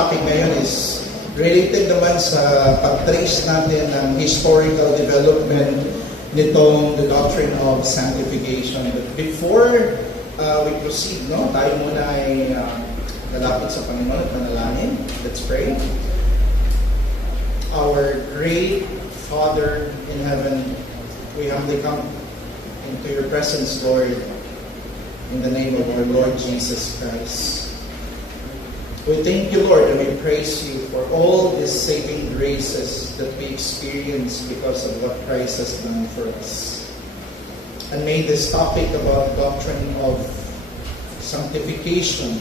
topic ngayon is related naman sa pag-trace natin ng historical development nitong the doctrine of sanctification. But before we proceed, tayo muna ay lalapit sa Panginoon at manalangin. Let's pray. Our great Father in heaven, we humbly come into your presence, Lord, in the name of our Lord Jesus Christ. We thank you, Lord, and we praise you for all these saving graces that we experience because of what Christ has done for us. And may this topic about doctrine of sanctification,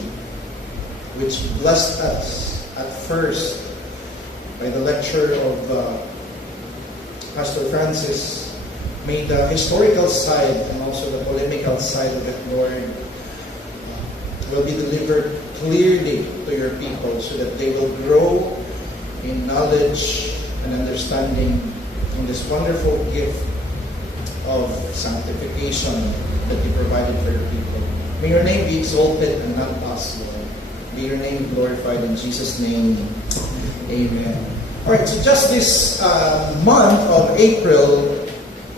which blessed us at first by the lecture of Pastor Francis, may the historical side and also the polemical side of it, Lord, will be delivered clearly to your people so that they will grow in knowledge and understanding in this wonderful gift of sanctification that you provided for your people. May your name be exalted and not us, Lord. May your name be glorified in Jesus' name. Amen. Alright, so just this month of April,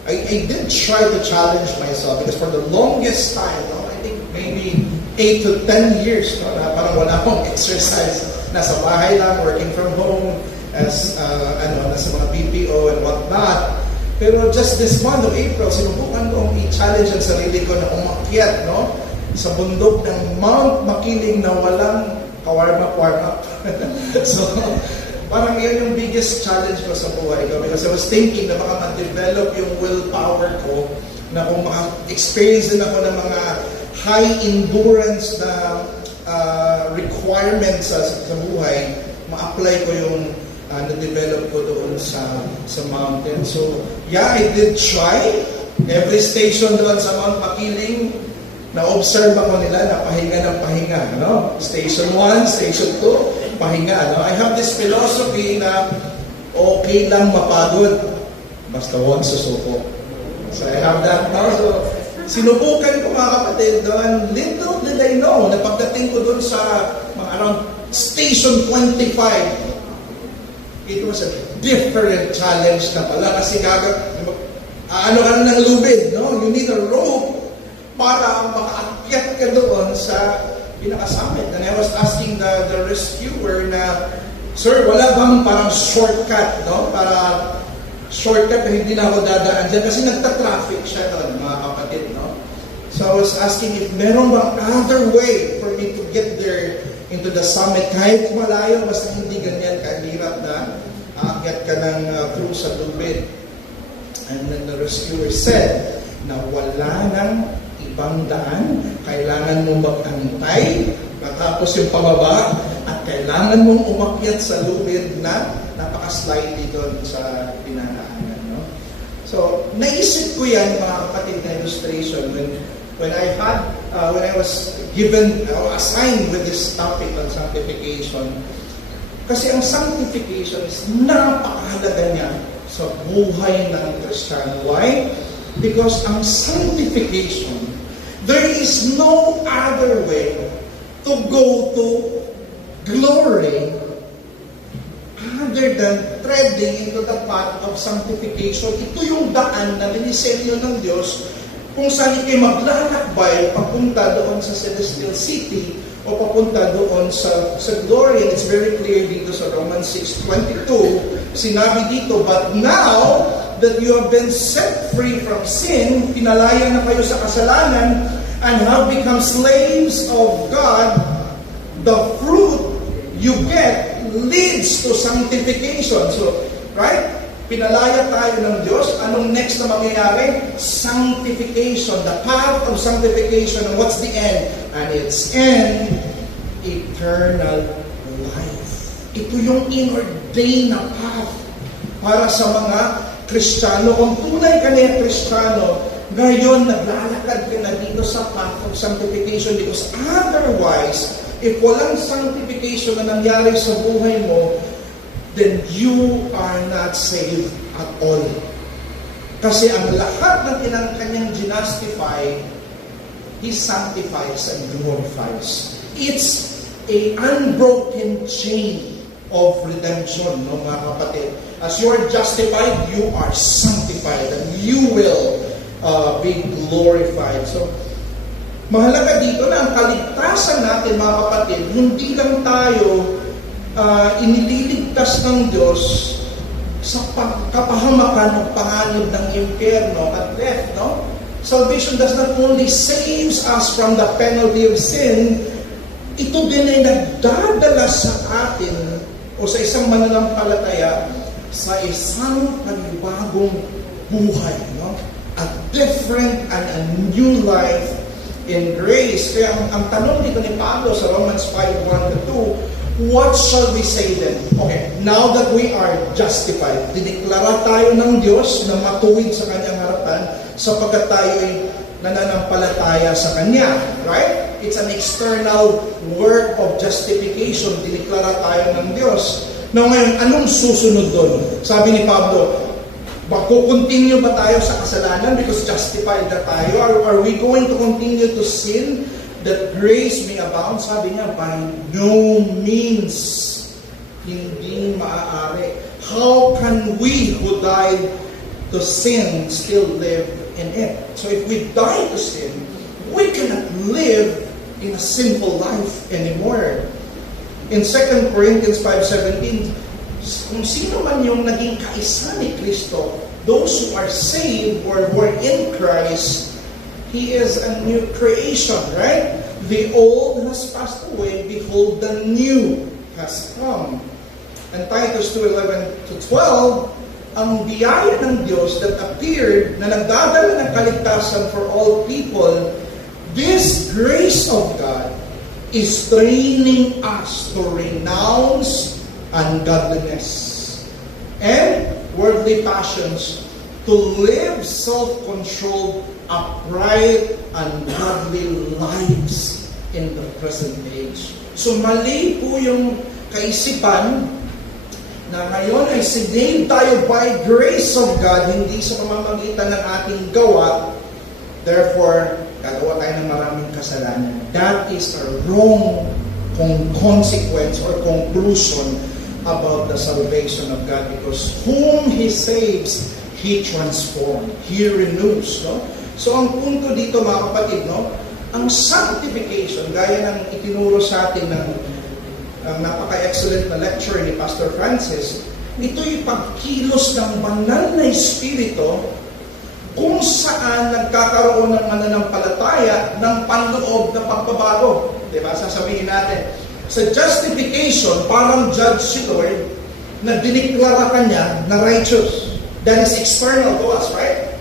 I did try to challenge myself because for the longest time, I think maybe 8 to 10 years, na parang wala akong exercise. Nasa bahay lang, working from home, as nasa mga BPO and whatnot. Pero just this month of April, sinubukan kong i-challenge ang sarili ko na umakyat, sa bundok ng Mount Makiling na walang kawarma-warma. So, parang yun yung biggest challenge ko sa buhay ko because I was thinking na baka ma-develop yung willpower ko na kung maka-experience din ako ng mga high endurance na requirements sa buhay, ma-apply ko yung na-develop ko doon sa mountain. So, yeah, I did try. Every station doon sa Mount Makiling, na-observe ako nila na pahinga ng pahinga. Station 1, Station 2, pahinga. I have this philosophy na okay lang mapagod, basta huwag susuko. So, I have that now. So, sinubukan ko mga kapatid doon. Little did I know na pagdating ko doon sa around Station 25, it was a different challenge na pala kasi ano ka ng lubid, You need a rope para makaakyat ka doon sa pinakasummit. And I was asking the rescuer na, Sir, wala bang parang shortcut, Para shortcut na hindi na ako dadaan dyan kasi nagta-traffic siya doon, mga kapatid, So I was asking if meron bang other way for me to get there into the summit kahit malayo, basta hindi ganyan kahirap na aakyat ka ng through sa lubid. And then the rescuer said na wala nang ibang daan, kailangan mong mag-antay matapos yung pababa at kailangan mong umakyat sa lubid na napaka-slightly doon sa pinanaanan. So, naisip ko yan, mga kapatid, na illustration when I was given or assigned with this topic on sanctification. Kasi ang sanctification is napakahalaga niya sa buhay ng Kristiyano. Why? Because ang sanctification, there is no other way to go to glory other than treading into the path of sanctification. Ito yung daan na dinisenyo ng Diyos kung saan kayo maglalakbay papunta doon sa celestial city o papunta doon sa glory. And it's very clear dito sa Romans 6:22. Sinabi dito, but now that you have been set free from sin, pinalaya na kayo sa kasalanan, and have become slaves of God, the fruit you get leads to sanctification. So, right? Pinalaya tayo ng Diyos. Anong next na mangyayari? Sanctification. The path of sanctification. And what's the end? And its end, eternal life. Ito yung inordained na path para sa mga Kristiyano. Kung tunay ka na Kristiyano, ngayon naglalakad ka na dito sa path of sanctification because otherwise, if walang sanctification na nangyari sa buhay mo, then you are not saved at all. Kasi ang lahat ng kanyang ginastify, He sanctifies and glorifies. It's a unbroken chain of redemption, no, mga kapatid. As you are justified, you are sanctified, and you will be glorified. So, mahalaga dito na ang kaligtasan natin, mga kapatid, hindi lang tayo inililigtas ng Diyos sa kapahamakan o panganib ng impyerno at death, no? Salvation does not only saves us from the penalty of sin, ito din ay nagdadala sa atin o sa isang mananampalataya sa isang panibagong buhay, no? A different and a new life in grace. Kaya ang tanong dito ni Pablo sa Romans 5:1-2, what shall we say then? Okay, now that we are justified, dineklara tayo ng Diyos na matuwid sa kanyang harapan sapagkat tayo ay nananampalataya sa Kanya, right? It's an external work of justification. Dineklara tayo ng Diyos. Now ngayon, anong susunod doon? Sabi ni Pablo, mag-continue ba tayo sa kasalanan because justified na tayo? Are we going to continue to sin that grace may abound? Sabi niya, by no means. Hindi maaari. How can we who died to sin still live in it? So if we die to sin, we cannot live in a sinful life anymore. In 2 Corinthians 5:17, kung sino man yung naging kaisa ni Kristo, those who are saved or who are in Christ, He is a new creation, right? The old has passed away, behold, the new has come. And Titus 2:11-12, ang biyaya ng Diyos that appeared na nagdadala ng kaligtasan for all people, this grace of God is training us to renounce ungodliness and worldly passions, to live self-controlled, upright, and godly lives in the present age. So mali po yung kaisipan na ngayon ay sinave tayo by grace of God, hindi sa pamamagitan ng ating gawa. Therefore, gagawa tayo ng maraming kasalanan. That is a wrong consequence or conclusion about the salvation of God, because whom He saves, He transforms, He renews. No? So ang punto dito, mga kapatid, no? Ang sanctification, gaya ng itinuro sa atin ng napaka-excellent na lecture ni Pastor Francis, ito'y pagkilos ng banal na Espiritu kung saan nagkakaroon ng mananampalataya ng panloob na pagbabago. Diba? Sasabihin natin, sa justification, parang judge si Lord na diniklara ka niya na righteous. That is external to us, right?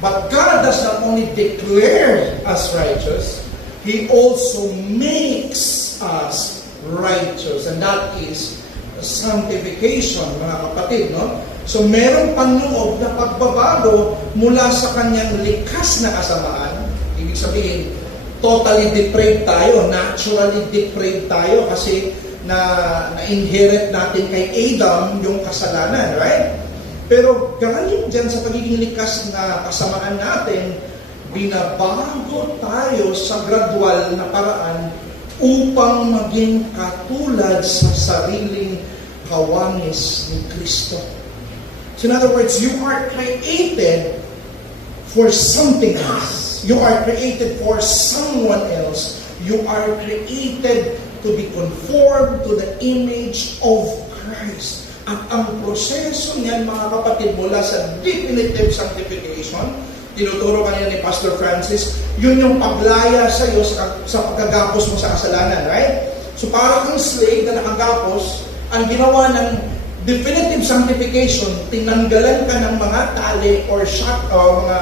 But God does not only declare us righteous, He also makes us righteous. And that is sanctification, mga kapatid, no? So meron panloob na pagbabago mula sa kanyang likas na kasamaan. Ibig sabihin, totally depraved tayo, naturally depraved tayo kasi na-inherit natin kay Adam yung kasalanan, right? Pero galing dyan sa pagiging likas na kasamaan natin, binabago tayo sa gradual na paraan upang maging katulad sa sariling kawangis ni Kristo. So in other words, you are created for something else. You are created for someone else. You are created to be conformed to the image of Christ. At ang proseso niyan, mga kapatid, mula sa definitive sanctification, tinuturo kanina ni Pastor Francis, yun yung paglaya sa iyo sa pagkagapos mo sa kasalanan, right? So parang ang slave na nakagapos, ang ginawa ng definitive sanctification, tinanggalan ka ng mga tali or shock, or mga,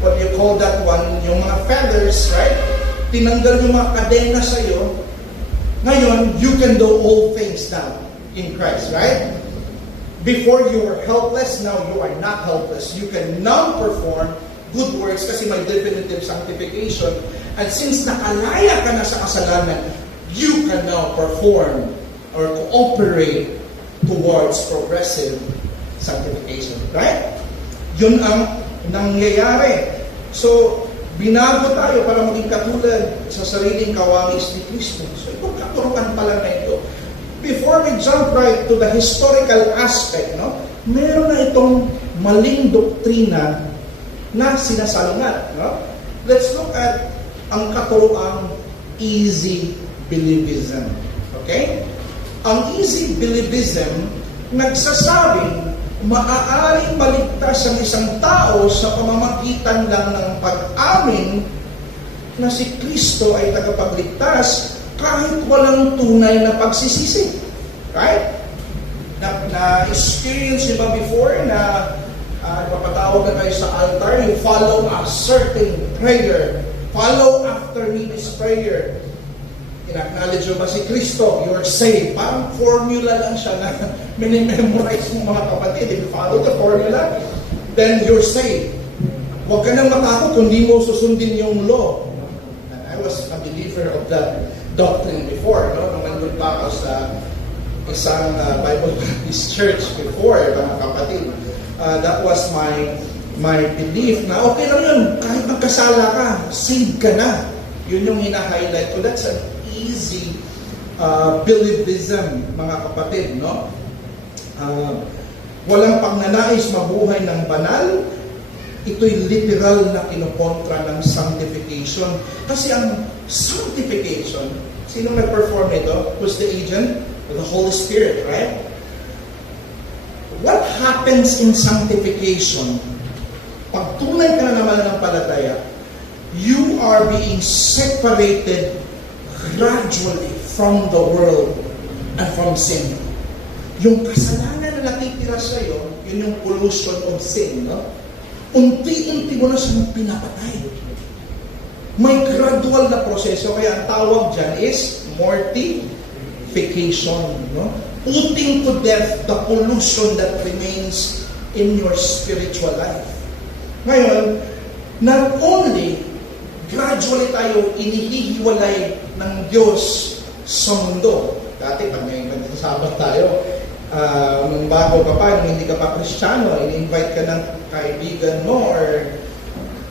what you call that one, yung mga feathers, right? Tinanggal yung mga kadena sa iyo. Ngayon, you can do all things now in Christ, right? Before you were helpless, now you are not helpless. You can now perform good works kasi may definitive sanctification. And since nakalaya ka na sa kasalanan, you can now perform or cooperate towards progressive sanctification. Right? Yun ang nangyayari. So, Binago tayo para maging katulad sa sariling kawangis ni Kristo. So itong katuruan pala na ito. Before we jump right to the historical aspect, no, meron na itong maling doktrina na sinasalungat. No? Let's look at ang katuruang easy believism. Okay? Ang easy believism, nagsasabing maaaring maligtas ang isang tao sa pamamagitan lang ng pag-amin na si Kristo ay tagapagligtas kahit walang tunay na pagsisisi. Right? Na-experience niyo ba before na papatawag na kayo sa altar, you follow a certain prayer. Follow after me this prayer. In-acknowledge mo ba si Kristo? You are saved. Parang formula lang siya na minimemorize mo mga kapatid. If you follow the formula, then you're saved. Huwag ka nang matakot kung di mo susundin yung law. And I was a believer of that doctrine before. No? Nung nandun pa ako sa isang Bible Baptist church before, mga kapatid. That was my belief na okay lang yun. Kahit magkasala ka, saved ka na. Yun yung hina-highlight ko. That's an easy believism, mga kapatid, no? Walang pagnanais mabuhay ng banal. Ito'y literal na kinokontra ng sanctification. Kasi ang sanctification, sino nag-perform ito? Who's the agent? The Holy Spirit, right? What happens in sanctification? Pag tunay ka na naman ng palataya, you are being separated gradually from the world and from sin. Yung kasalanan na natitira sa'yo, yun yung pollution of sin, no? Unti-unti mo na siyang pinapatay. May gradual na proseso, kaya ang tawag dyan is mortification, no? Putting to death the pollution that remains in your spiritual life. Ngayon, not only gradually tayo inihihiwalay ng Diyos sa mundo. Dati, pag may nagsasabat tayo, nung bago ka pa, nung hindi ka pa Kristiyano, ini-invite ka ng kaibigan mo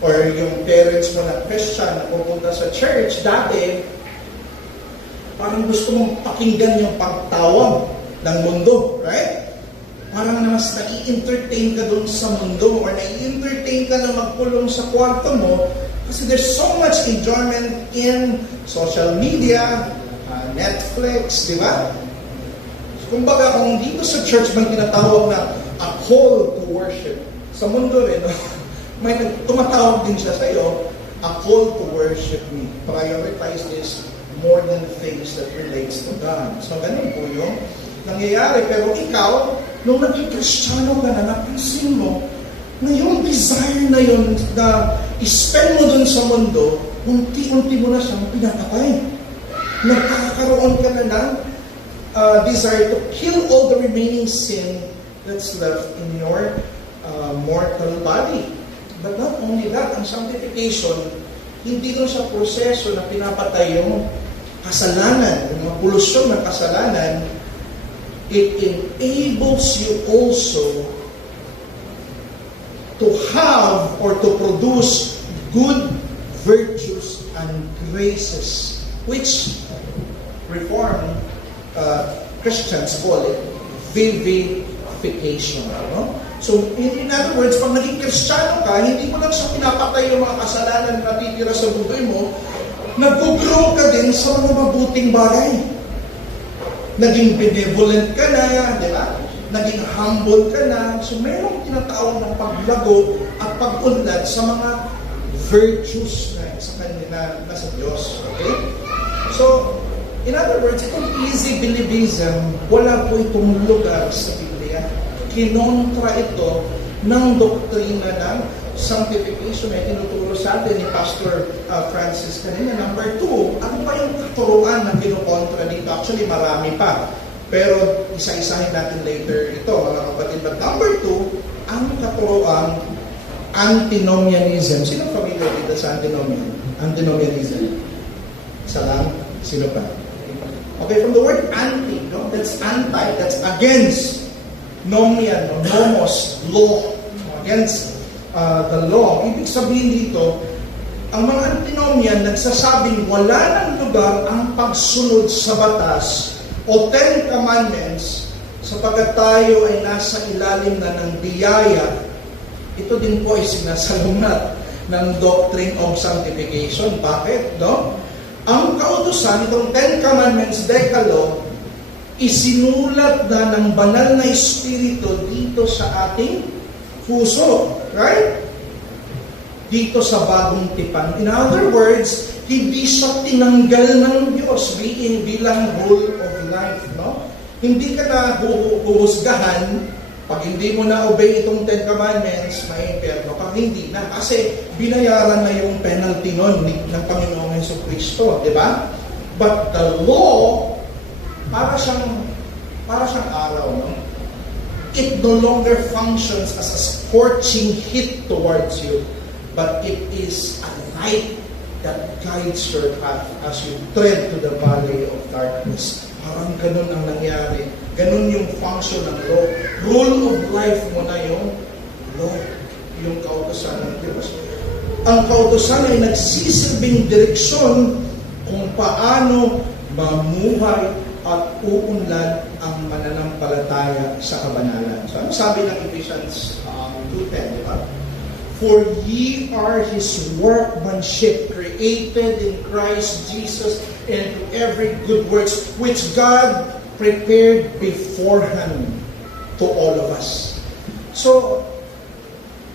or yung parents mo na Christian na pupunta sa church. Dati, parang gusto mong pakinggan yung pagtawag ng mundo, right? Parang na mas nai-entertain ka dun sa mundo or nai-entertain ka na magkulong sa kwarto mo kasi there's so much enjoyment in social media, Netflix, di ba? So, kumbaga, kung dito sa church may tinatawag na a call to worship, sa mundo rin, may tumatawag din siya sa iyo, a call to worship me. Prioritize this more than things that relates to God. So, ganun po yung nangyayari. Pero ikaw, nung naging Kristiyano ka na, napansin mo na yung desire na yun na i-spend mo dun sa mundo, unti-unti mo na siyang pinapatay. Nagkakaroon ka na ng desire to kill all the remaining sin that's left in your mortal body. But not only that, ang sanctification, hindi lang siya proseso na pinapatay yung kasalanan, yung mga polusyon ng kasalanan. It enables you also to have or to produce good virtues and graces, which Reformed Christians call it vivification. No? So, in other words, pag naging Kristiyano ka, hindi mo lang siya pinapatay yung mga kasalanan na natitira sa buhay mo, nag-grow ka din sa mga mabuting bagay. Naging benevolent ka na, di ba? Naging humble ka na. So, mayroong tinatawag ng paglago at pag-unlad sa mga virtues na sa kanila na sa Diyos. Okay? So, in other words, itong easy believism, wala po itong lugar sa Biblia. Kinontra ito ng doktrina ng sanctification na tinuturo sa atin ni Pastor Francis kanina. Number 2, ano pa yung katuruan na kinukontra dito? Actually, marami pa. Pero isa-isahin natin later ito, mga kapatid. But number 2, ang katuruan antinomianism. Sino familiar dito sa antinomianism? Isa lang? Sino pa? Okay, from the word anti, no? That's anti, that's against. Nomian, no? Nomos, law. Against the law. Ibig sabihin dito, ang mga antinomian nagsasabing wala ng lugar ang pagsunod sa batas o Ten Commandments sapagkat tayo ay nasa ilalim na ng biyaya. Ito din po ay sinasalungat ng doctrine of sanctification. Bakit? No? Ang kautusan, itong Ten Commandments, Decalogue, isinulat na ng banal na Espiritu dito sa ating puso. Right? Dito sa bagong tipan. In other words, hindi siya tinanggal ng Diyos bilang rule of life. No? Hindi ka na huhusgahan pag hindi mo na obey itong Ten Commandments, may impyerno ka. Hindi na. Kasi binayaran na yung penalty nun ng Panginoong Jesucristo. Di ba? But the law, para siyang araw. No? It no longer functions as a scorching heat towards you, but it is a light that guides your path as you tread to the valley of darkness. Parang ganun ang nangyari. Ganun yung function ng law. Rule of life mo na yung law, yung kautusan ng Diyos. Ang kautusan ay nagsisilbing direksyon kung paano mamuhay at uunlad ang mananampalataya sa kabanalan. So, ano sabi ng Ephesians 2:10, di ba? For ye are His workmanship, created in Christ Jesus into every good works, which God prepared beforehand to all of us. So,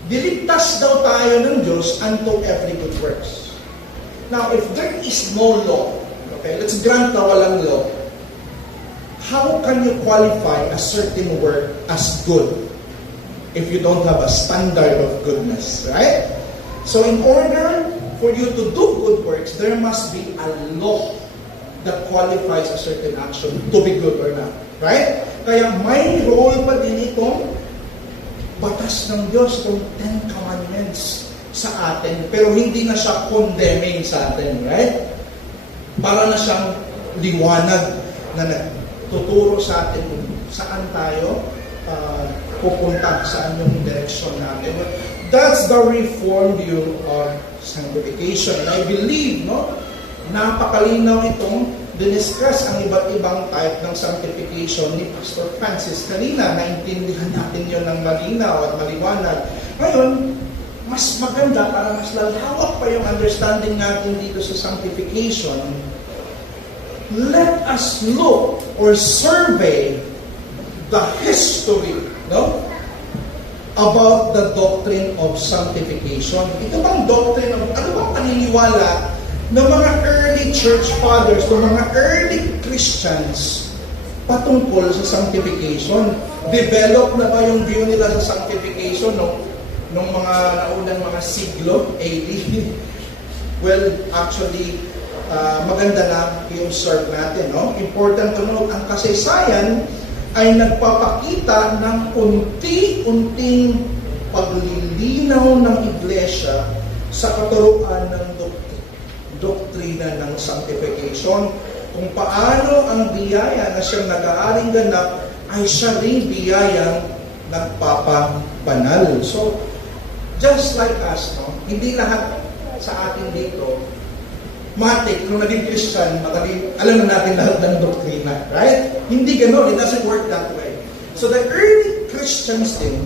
diligtas daw tayo ng Diyos unto every good works. Now, if there is no law, okay, let's grant na walang law, how can you qualify a certain work as good if you don't have a standard of goodness, right? So in order for you to do good works, there must be a law that qualifies a certain action to be good or not, right? Kaya may role pa din itong batas ng Diyos, itong Ten Commandments sa atin, pero hindi na siya condemning sa atin, right? Para na siyang liwanag na nagtuturo sa atin kung saan tayo pupunta sa anyong direksyon natin. That's the reformed view of sanctification. And I believe, no, napakalinaw itong diniscuss ang iba't ibang type ng sanctification ni Pastor Francis. Kanina, naintindihan natin yun ng malinaw at maliwanag. Ngayon, mas maganda para mas lalawak pa yung understanding natin dito sa sanctification. Let us look or survey the history, no, about the doctrine of sanctification. Ito bang doctrine of, ano bang paniniwala ng mga early church fathers, ng mga early Christians patungkol sa sanctification? Develop na ba yung view nila sa sanctification nung mga naunang mga siglo, AD? Well, actually, maganda na i-observe natin. No? Important to note, ang kasaysayan ay nagpapakita ng unti-unting paglilinaw ng iglesia sa katuruan ng doktrina ng sanctification, kung paano ang biyaya na siyang nag-aaring ganap ay siya rin biyayang nagpapabanal. So, just like us, no? Hindi lahat sa atin dito matik, kung naging Christian, alam na natin lahat ng doktrina, right? Hindi gano'n, it doesn't work that way. So the early Christians din,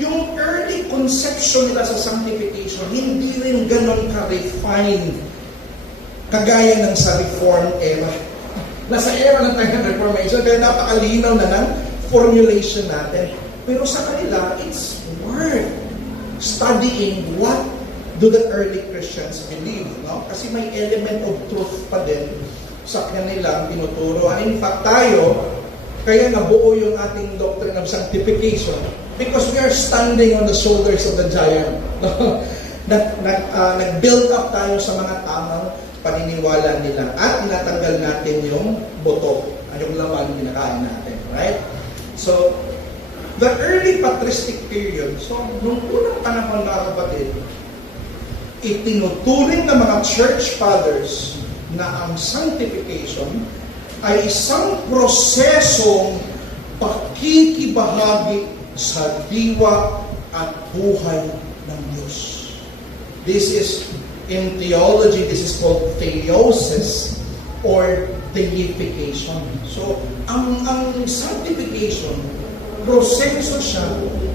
yung early conception nila sa sanctification, hindi rin gano'n ka-refined, kagaya ng sa Reformed era. Nasa era ng time ng Reformation, kaya napakalinaw na ng formulation natin. Pero sa kanila, it's worth studying what do the early Christians believe, no? Kasi may element of truth pa din sa kanilang tinuturo. And in fact, tayo, kaya nabuo yung ating doctrine of sanctification because we are standing on the shoulders of the giant. No? Nag-build up tayo sa mga tamang paniniwala nila at tinatanggal natin yung boto, yung laman kinakain natin, right? So, the early patristic period, so nung unang panahon mga kapatid, itinuturing ng mga church fathers na ang sanctification ay isang prosesong pakikibahagi sa diwa at buhay ng Diyos. This is In theology, this is called theosis or deification. So, ang sanctification, proseso siya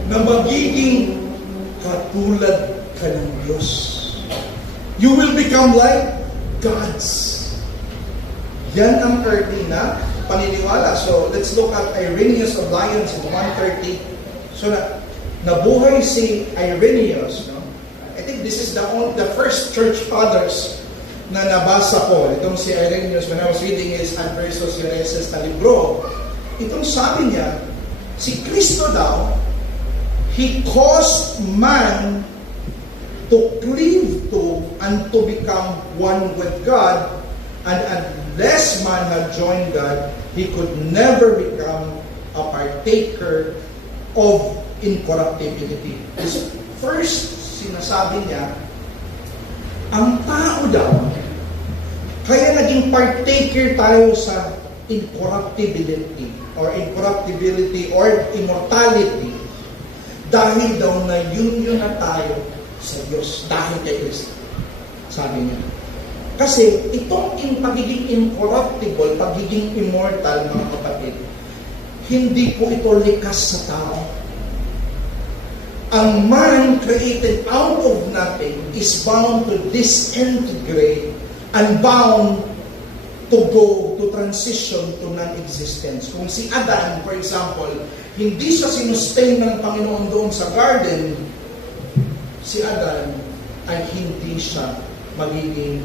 na magiging katulad ka ng Diyos. You will become like gods. Yan ang earthly na paniniwala. So, let's look at Irenaeus of Lyons in 130. So, nabuhay si Irenaeus. No? I think this is the first church fathers na nabasa ko. Itong si Irenaeus, when I was reading his Adversus Ioneses na libro, itong sabi niya, si Kristo daw, He caused man to cleave to and to become one with God, and unless man had joined God, he could never become a partaker of incorruptibility. First, sinasabi niya, ang tao daw, kaya naging partaker tayo sa incorruptibility or immortality dahil daw na union na tayo sa Diyos dahil kay Kristo. Sabi niya. Kasi itong pagiging incorruptible, pagiging immortal, mga kapatid, hindi po ito likas sa tao. Ang man created out of nothing is bound to disintegrate and bound to go to transition to non-existence. Kung si Adan, for example, hindi siya sinustain ng Panginoon doon sa garden, si Adan ay hindi siya magiging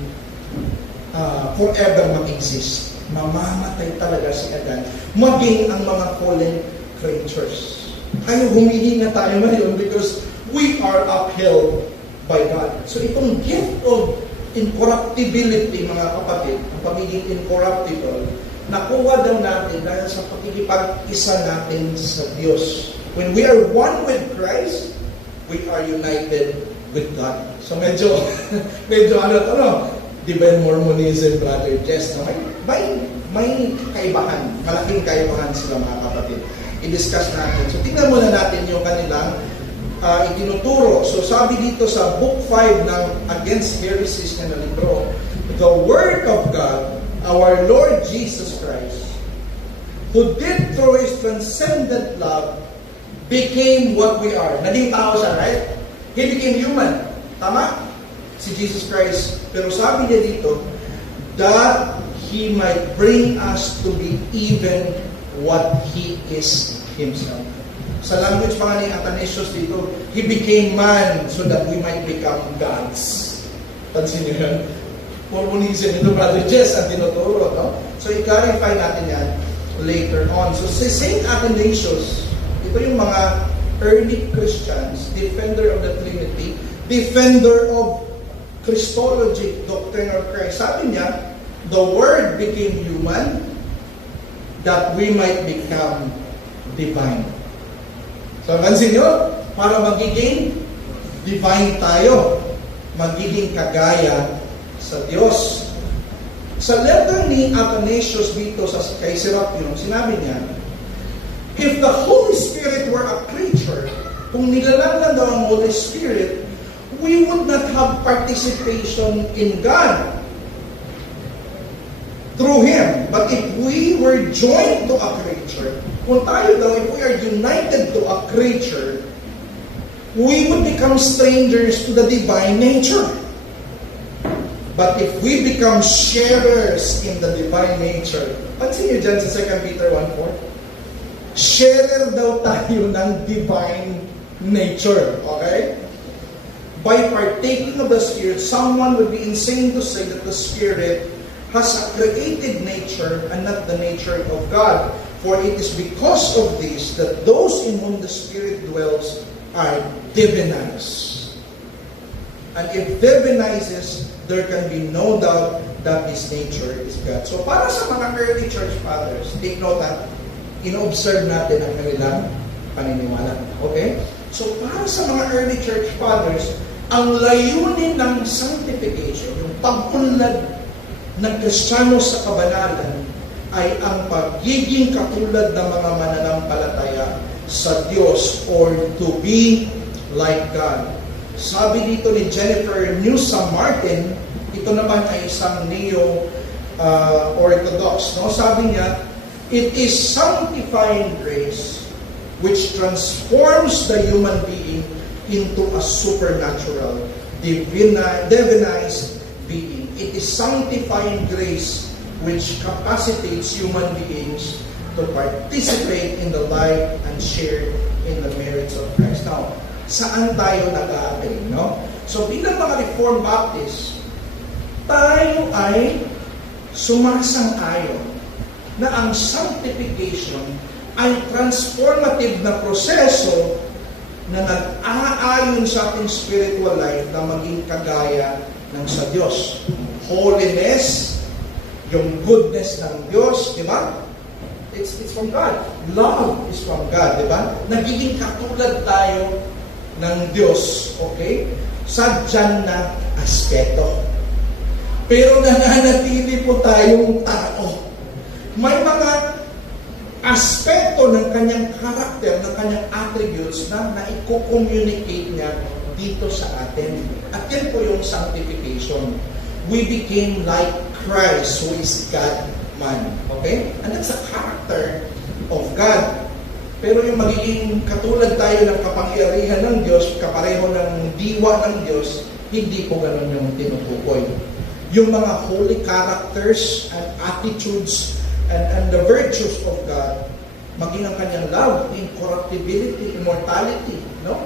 forever mag-exist. Mamamatay talaga si Adan. Maging ang mga fallen creatures. Kaya humihinga tayo ngayon because we are upheld by God. So itong gift of incorruptibility, mga kapatid, ang pagiging incorruptible, nakuha daw natin dahil sa pagkikipag-isa natin sa Diyos. When we are one with Christ, we are united with God. So medyo Divine Mormonism, Brother Jess, no? may kaibahan, malaking kaibahan sila, mga kapatid. I-discuss natin. So tingnan muna natin yung kanilang itinuturo. So sabi dito sa Book 5 ng Against Heresies na libro, the Word of God, our Lord Jesus Christ, who did through His transcendent love, became what we are. Naging tao siya, right? He became human. Tama? Si Jesus Christ. Pero sabi niya dito, that He might bring us to be even what He is Himself. Sa language pa nga ni Athanasius dito, He became man so that we might become gods. Pansin niyo yun? Mormonism ito, Brother Jess, ang tinuturo, no? So, i-clarify natin yan later on. So, si St. Athanasius, ito yung mga early Christians, defender of the Trinity, defender of Christology, doctrine of Christ. Sabi niya, the Word became human that we might become divine. So, pansin nyo, para magiging divine tayo, magiging kagaya sa Diyos. Sa letter ni Athanasius dito kay Serapion, sinabi niya, if the Holy Spirit were a creature, kung nilalang lang daw ang Holy Spirit, we would not have participation in God through Him. But if we were joined to a creature, kung tayo daw, if we are united to a creature, we would become strangers to the divine nature. But if we become sharers in the divine nature, pansin niyo dyan sa 2 Peter 1:4, sharer daw tayo ng divine nature. Okay? By partaking of the Spirit, someone would be insane to say that the Spirit has a created nature and not the nature of God. For it is because of this that those in whom the Spirit dwells are divinized. And if divinizes, there can be no doubt that His nature is God. So para sa mga early church fathers, take note na ino-observe natin ang kanilang paniniwala. Okay? So para sa mga early church fathers, ang layunin ng sanctification, yung pag-unlad ng Kristiyano sa kabanalan, ay ang pagiging katulad ng mga mananampalataya sa Diyos or to be like God. Sabi dito ni Jennifer Newsom Martin, ito naman ay isang neo-orthodox, no? Sabi niya, it is sanctifying grace which transforms the human being into a supernatural, divinized being. It is sanctifying grace which capacitates human beings to participate in the life and share in the merits of Christ. Now, saan tayo nag-agree, no? So, bilang mga Reformed Baptist, tayo ay sumasang-ayon na ang sanctification ay transformative na proseso na nag-aayon sa ating spiritual life na maging kagaya ng sa Diyos. Holiness, yung goodness ng Diyos, di ba? It's from God. Love is from God, di ba? Nagiging katulad tayo ng Diyos, okay? Sadyan na aspeto. Pero nananatili po tayong tao. May mga aspeto ng kanyang karakter, ng kanyang attributes na naiko-communicate niya dito sa atin. At yan po yung sanctification. We became like Christ, who is God-man. Okay? And that's the character of God. Pero yung magiging katulad tayo ng kapangyarihan ng Diyos, kapareho ng diwa ng Diyos, hindi po ganun yung tinutukoy. Yung mga holy characters and attitudes and the virtues of God, maging ang kanyang love, incorruptibility, immortality, no?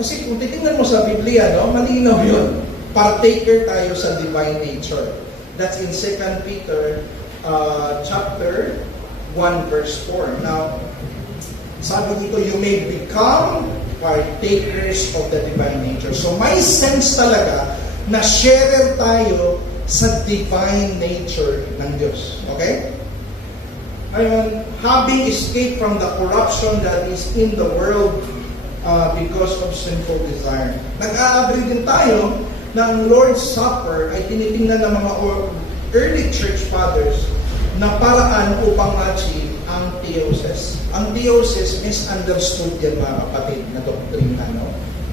Kasi kung titingnan mo sa Biblia, no, malinaw yun. Partaker tayo sa divine nature. That's in 2 Peter chapter 1 verse 4. Now, sabi dito, you may become partakers of the divine nature. So may sense talaga na sharer tayo sa divine nature ng Diyos. Okay? Ngayon, having escaped from the corruption that is in the world because of sinful desire. Nag-a-agree din tayo na ang Lord's Supper ay tinitingnan ng mga early church fathers na paraan upang ma-achieve ang theosis. Ang theosis, misunderstood yan mga kapatid na doktrina. No?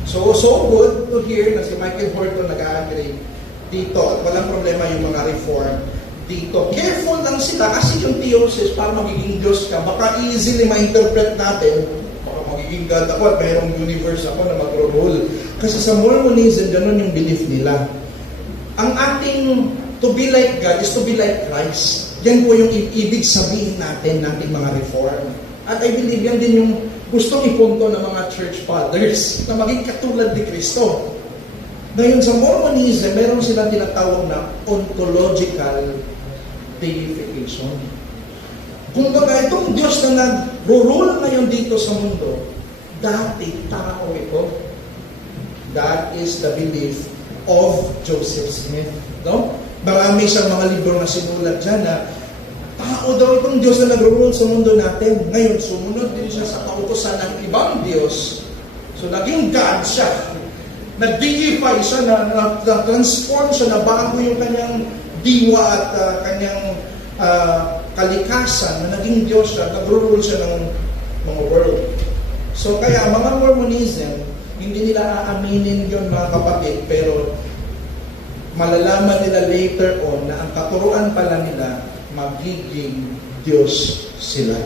So good to hear na si Michael Horton nag-a-agree dito at walang problema yung mga reform dito. Careful lang sila kasi yung theosis para magiging Diyos ka, baka easily ma-interpret natin, baka magiging God ako at mayroong universe ako na mag-rule. Kasi sa Mormonism, ganun yung belief nila. Ang ating to be like God is to be like Christ. Yan po yung ibig sabihin natin nating mga reform. At I believe yan din yung gustong ipunto ng mga church fathers na maging katulad ni Kristo. Ngayon sa Mormonism, meron silang tinatawag na ontological deification. Kung baga itong Diyos na nag-rule ngayon dito sa mundo, dati tao ito. That is the belief of Joseph Smith. No? Marami siyang mga libro na sinulat dyan na tao daw itong Diyos na nag-rule sa mundo natin. Ngayon, sumunod din siya sa kautosan ng ibang Diyos. So, naging God siya. Nag-deify siya, na-transform siya, na bago yung kanyang diwa at kanyang kalikasan, na naging Diyos siya, nag-rule siya ng mga world. So, kaya mga Mormonism, hindi nila aaminin yun mga kapatid, pero malalaman nila later on na ang katuruan pala nila magiging Diyos sila.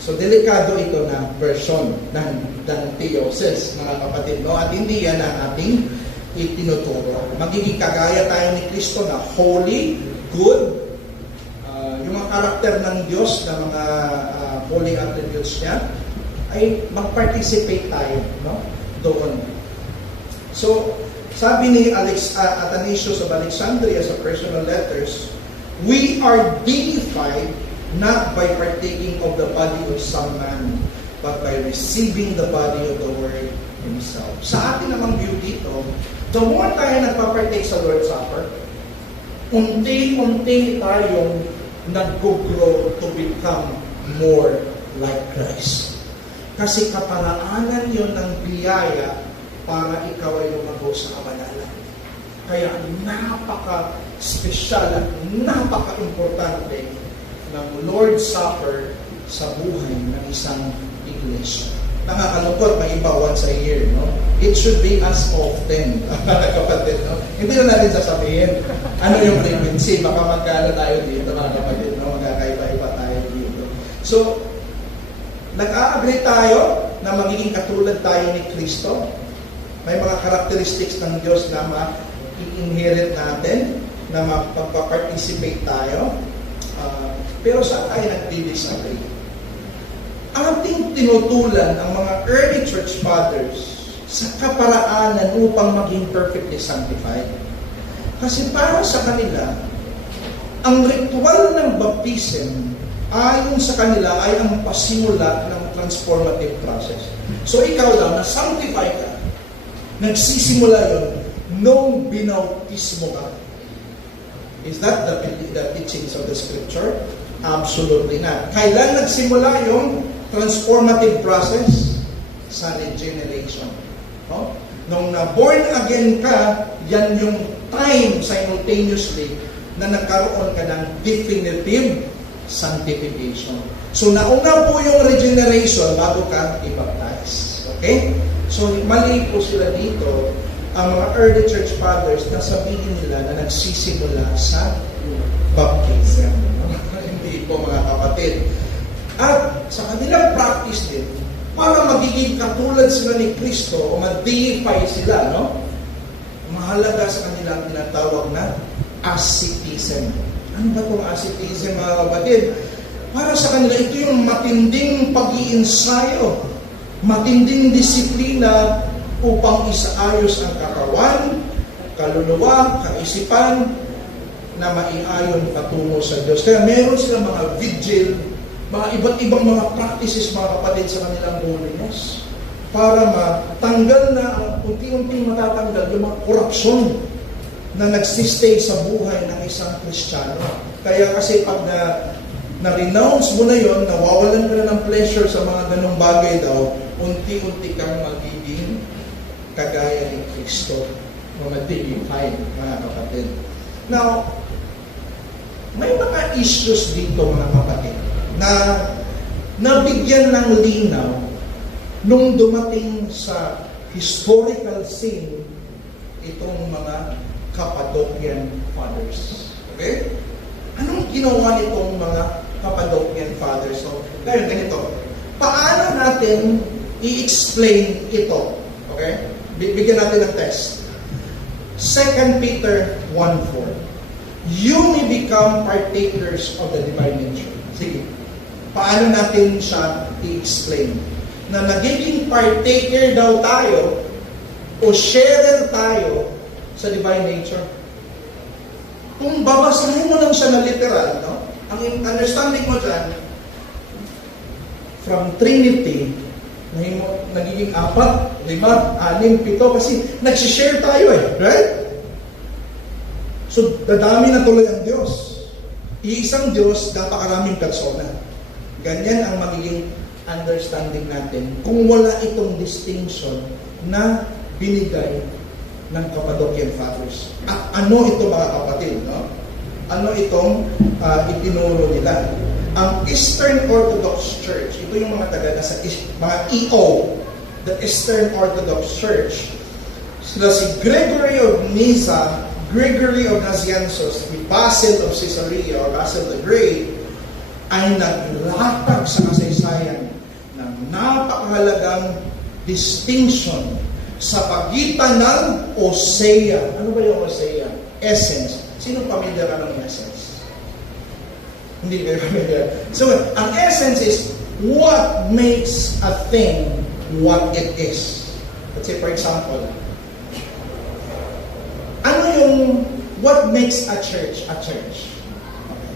So, delikado ito na version ng theosis, mga kapatid. No? At hindi yan ang ating itinuturo. Magiging kagaya tayo ni Kristo na holy, good, yung mga karakter ng Diyos na mga holy attributes niya, ay mag-participate tayo, no? Doon. So, sabi ni Athanasius of Alexandria sa personal letters, we are deified not by partaking of the body of some man, but by receiving the body of the Word Himself. Sa atin namang view dito, the more tayo nagpapartake sa Lord's Supper, unti-unti tayong nag-grow to become more like Christ. Kasi kaparaanan yon ng biyaya para ikaw ay lumago sa kabanalan. Kaya napaka-special at napaka-importante ng Lord's Supper sa buhay ng isang iglesia. Nakakalungkot, may iba once a year, no? It should be as often, mga kapatid, no? Hindi na natin sasabihin, ano yung frequency, baka magkano tayo dito, mga kapatid, no? Magkakaiba-iba tayo dito. So, nag-a-agree tayo na magiging katulad tayo ni Kristo. May mga characteristics ng Diyos na ma-inherit natin, na magpa-participate tayo. Pero saan tayo nag-disagree? Ating tinutulan ang mga early church fathers sa kaparaanan upang maging perfectly sanctified. Kasi para sa kanila, ang ritual ng baptism ayon sa kanila ay ang pasimula ng transformative process. So ikaw lang, na-sanctify ka, nagsisimula yun nung binautismo ka. Is that the teachings of the Scripture? Absolutely not. Kailan nagsimula yung transformative process? Sa regeneration. No? Nung na-born again ka, yan yung time simultaneously na nagkaroon ka ng definitive sanctification. So nauna po yung regeneration bago ka i-baptize. Okay? So mali po sila dito, ang mga early church fathers na sabihin nila na nagsisimula sa baptism. Hindi po, mga kapatid. At sa kanilang practice din, para magiging katulad sila ni Kristo o ma-deify sila, no? Mahalaga sa kanilang tinatawag na asceticism. Ano ba itong asceticism, mga kapatid? Para sa kanila, ito yung matinding pag-iinsayo, matinding disiplina upang isaayos ang katawan, kaluluwa, kaisipan, na maiayon patungo sa Diyos. Kaya meron silang mga vigil, mga iba't ibang mga practices, mga kapatid, sa kanilang holiness para matanggal na ang unti-unting matatanggal yung mga korupsyon na nagsistay sa buhay ng isang Kristiyano. Kaya kasi pag na-renounce mo na yon, nawawalan ka na ng pleasure sa mga ganong bagay daw, unti-unti kang magiging kagaya ni Kristo, mag-dignified, mga kapatid. Now, may mga issues dito, mga kapatid, na nabigyan ng linaw nung dumating sa historical scene itong mga Cappadocian Fathers. Okay? Anong ginawa nitong mga Cappadocian Fathers? So, ngayon, ganito. Paano natin i-explain ito? Okay? Bigyan natin ng test. 2 Peter 1:4. You may become partakers of the divine nature. Sige. Paano natin siya i-explain? Na nagiging partaker daw tayo o sharer tayo sa divine nature. Kung babasahin mo lang siya na literal, no? Ang understanding mo dyan, from Trinity, nagiging 4, 5, 6, 7, kasi nagsishare tayo eh, right? So, dadami na tuloy ang Diyos. Iisang Diyos, napakaraming persona. Ganyan ang magiging understanding natin kung wala itong distinction na binigay ng Cappadocian Fathers. Ano ito, mga kapatid? No? Ano itong itinuro nila? Ang Eastern Orthodox Church, ito yung mga taga sa mga EO, the Eastern Orthodox Church, sila si Gregory of Nyssa, Gregory of Nazianzus, si Basil of Caesarea, or Basil the Great, ay naglatag sa kasaysayan ng napakahalagang distinction sa pagitan ng Osea. Ano ba yung Osea? Essence. Sino pamilyar ka ng essence? Hindi kayo pamilyar. So, ang essence is what makes a thing what it is. Let's say, for example, ano yung what makes a church a church? Okay.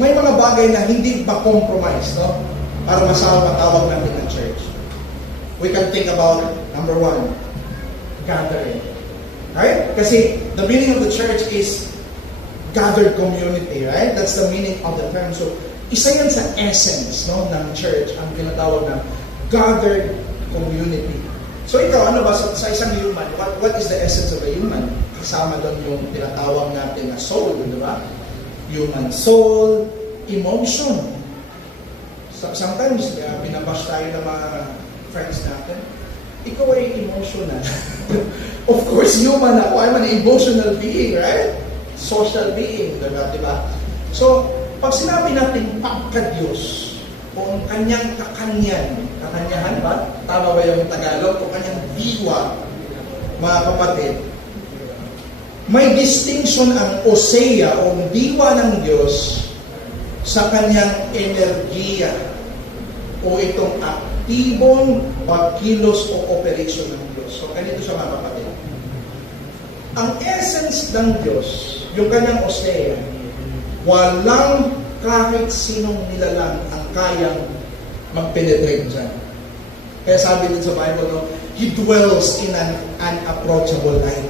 May mga bagay na hindi ma-compromise, no? Para matawag natin na church. We can think about, number 1, gathering. Right? Kasi the meaning of the church is gathered community, right? That's the meaning of the term. So, isa yan sa essence, no, ng church, ang tinatawag na gathered community. So ikaw, ano ba sa isang human? What is the essence of a human? Kasama doon yung tinatawag natin na soul, di ba? Human soul, emotion. Sometimes, binabash tayo ng mga friends natin. Ikaw ay emotional. Of course, human ako. I'm an emotional being, right? Social being, diba? So, pag sinabi natin pagka-Diyos, o kanyang kakanyahan ba? Tama ba yung Tagalog? O kanyang diwa, mga kapatid, may distinction ang Osea o diwa ng Diyos sa kanyang enerhiya o itong aktibong pagkilos o operation ng Diyos. So, ganito siya mga kapatid. Ang essence ng Diyos, yung kanyang Osea, walang kahit sinong nilalang ang kayang mag-penetrate dyan. Kaya sabi din sa Bible, no, He dwells in an unapproachable light.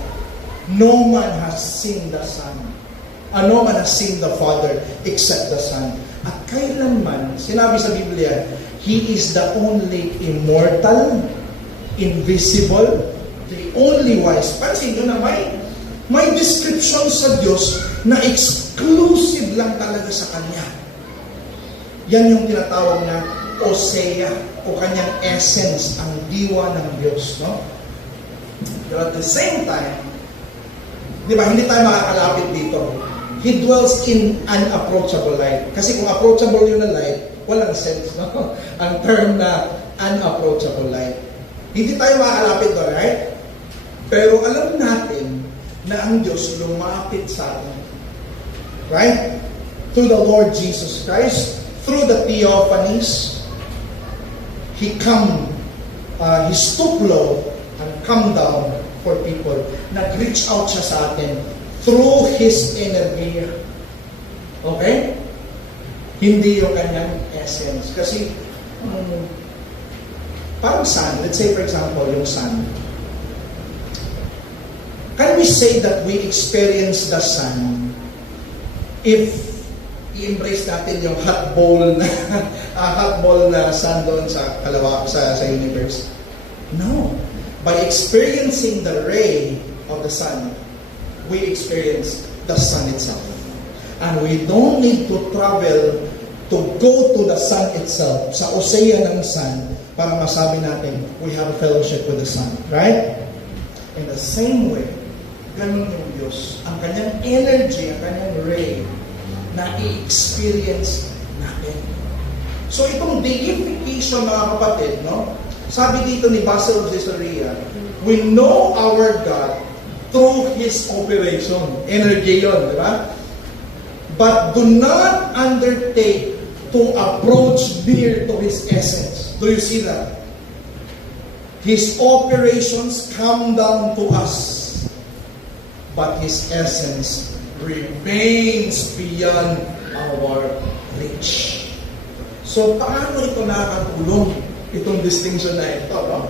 No man has seen the Son. No man has seen the Father except the Son. At kailanman, sinabi sa Biblia, He is the only immortal, invisible, the only wise. Pansin nyo na may description sa Diyos na exclusive lang talaga sa Kanya. Yan yung tinatawag na Osea o kanyang essence, ang diwa ng Diyos. No? But at the same time, di ba, hindi tayo makakalapit dito. He dwells in unapproachable light. Kasi kung approachable yun na light, walang sense, no? Ang term na unapproachable light. Hindi tayo makakalapit doon, right? Pero alam natin na ang Diyos lumapit sa atin. Right? Through the Lord Jesus Christ, through the theophanies, He stooped low and come down for people. Nag-reach out siya sa atin through His energy. Okay? Hindi yung kanyang essence. Kasi, parang sun, let's say for example, yung sun. Can we say that we experience the sun if i-embrace natin yung hot bowl na sun doon sa universe? No. By experiencing the ray of the sun, we experience the sun itself. And we don't need to travel to go to the sun itself, sa Osea ng sun, para masabi natin, we have a fellowship with the sun. Right? In the same way, ganun yung Diyos. Ang kanyang energy, ang kanyang ray, na i-experience natin. So itong deification, mga kapatid, no? Sabi dito ni Basil of Caesarea, we know our God through His operation. Energy yun, di ba? But do not undertake to approach near to His essence. Do you see that? His operations come down to us, but His essence remains beyond our reach. So, paano ito nakakatulong, itong distinction na ito, no?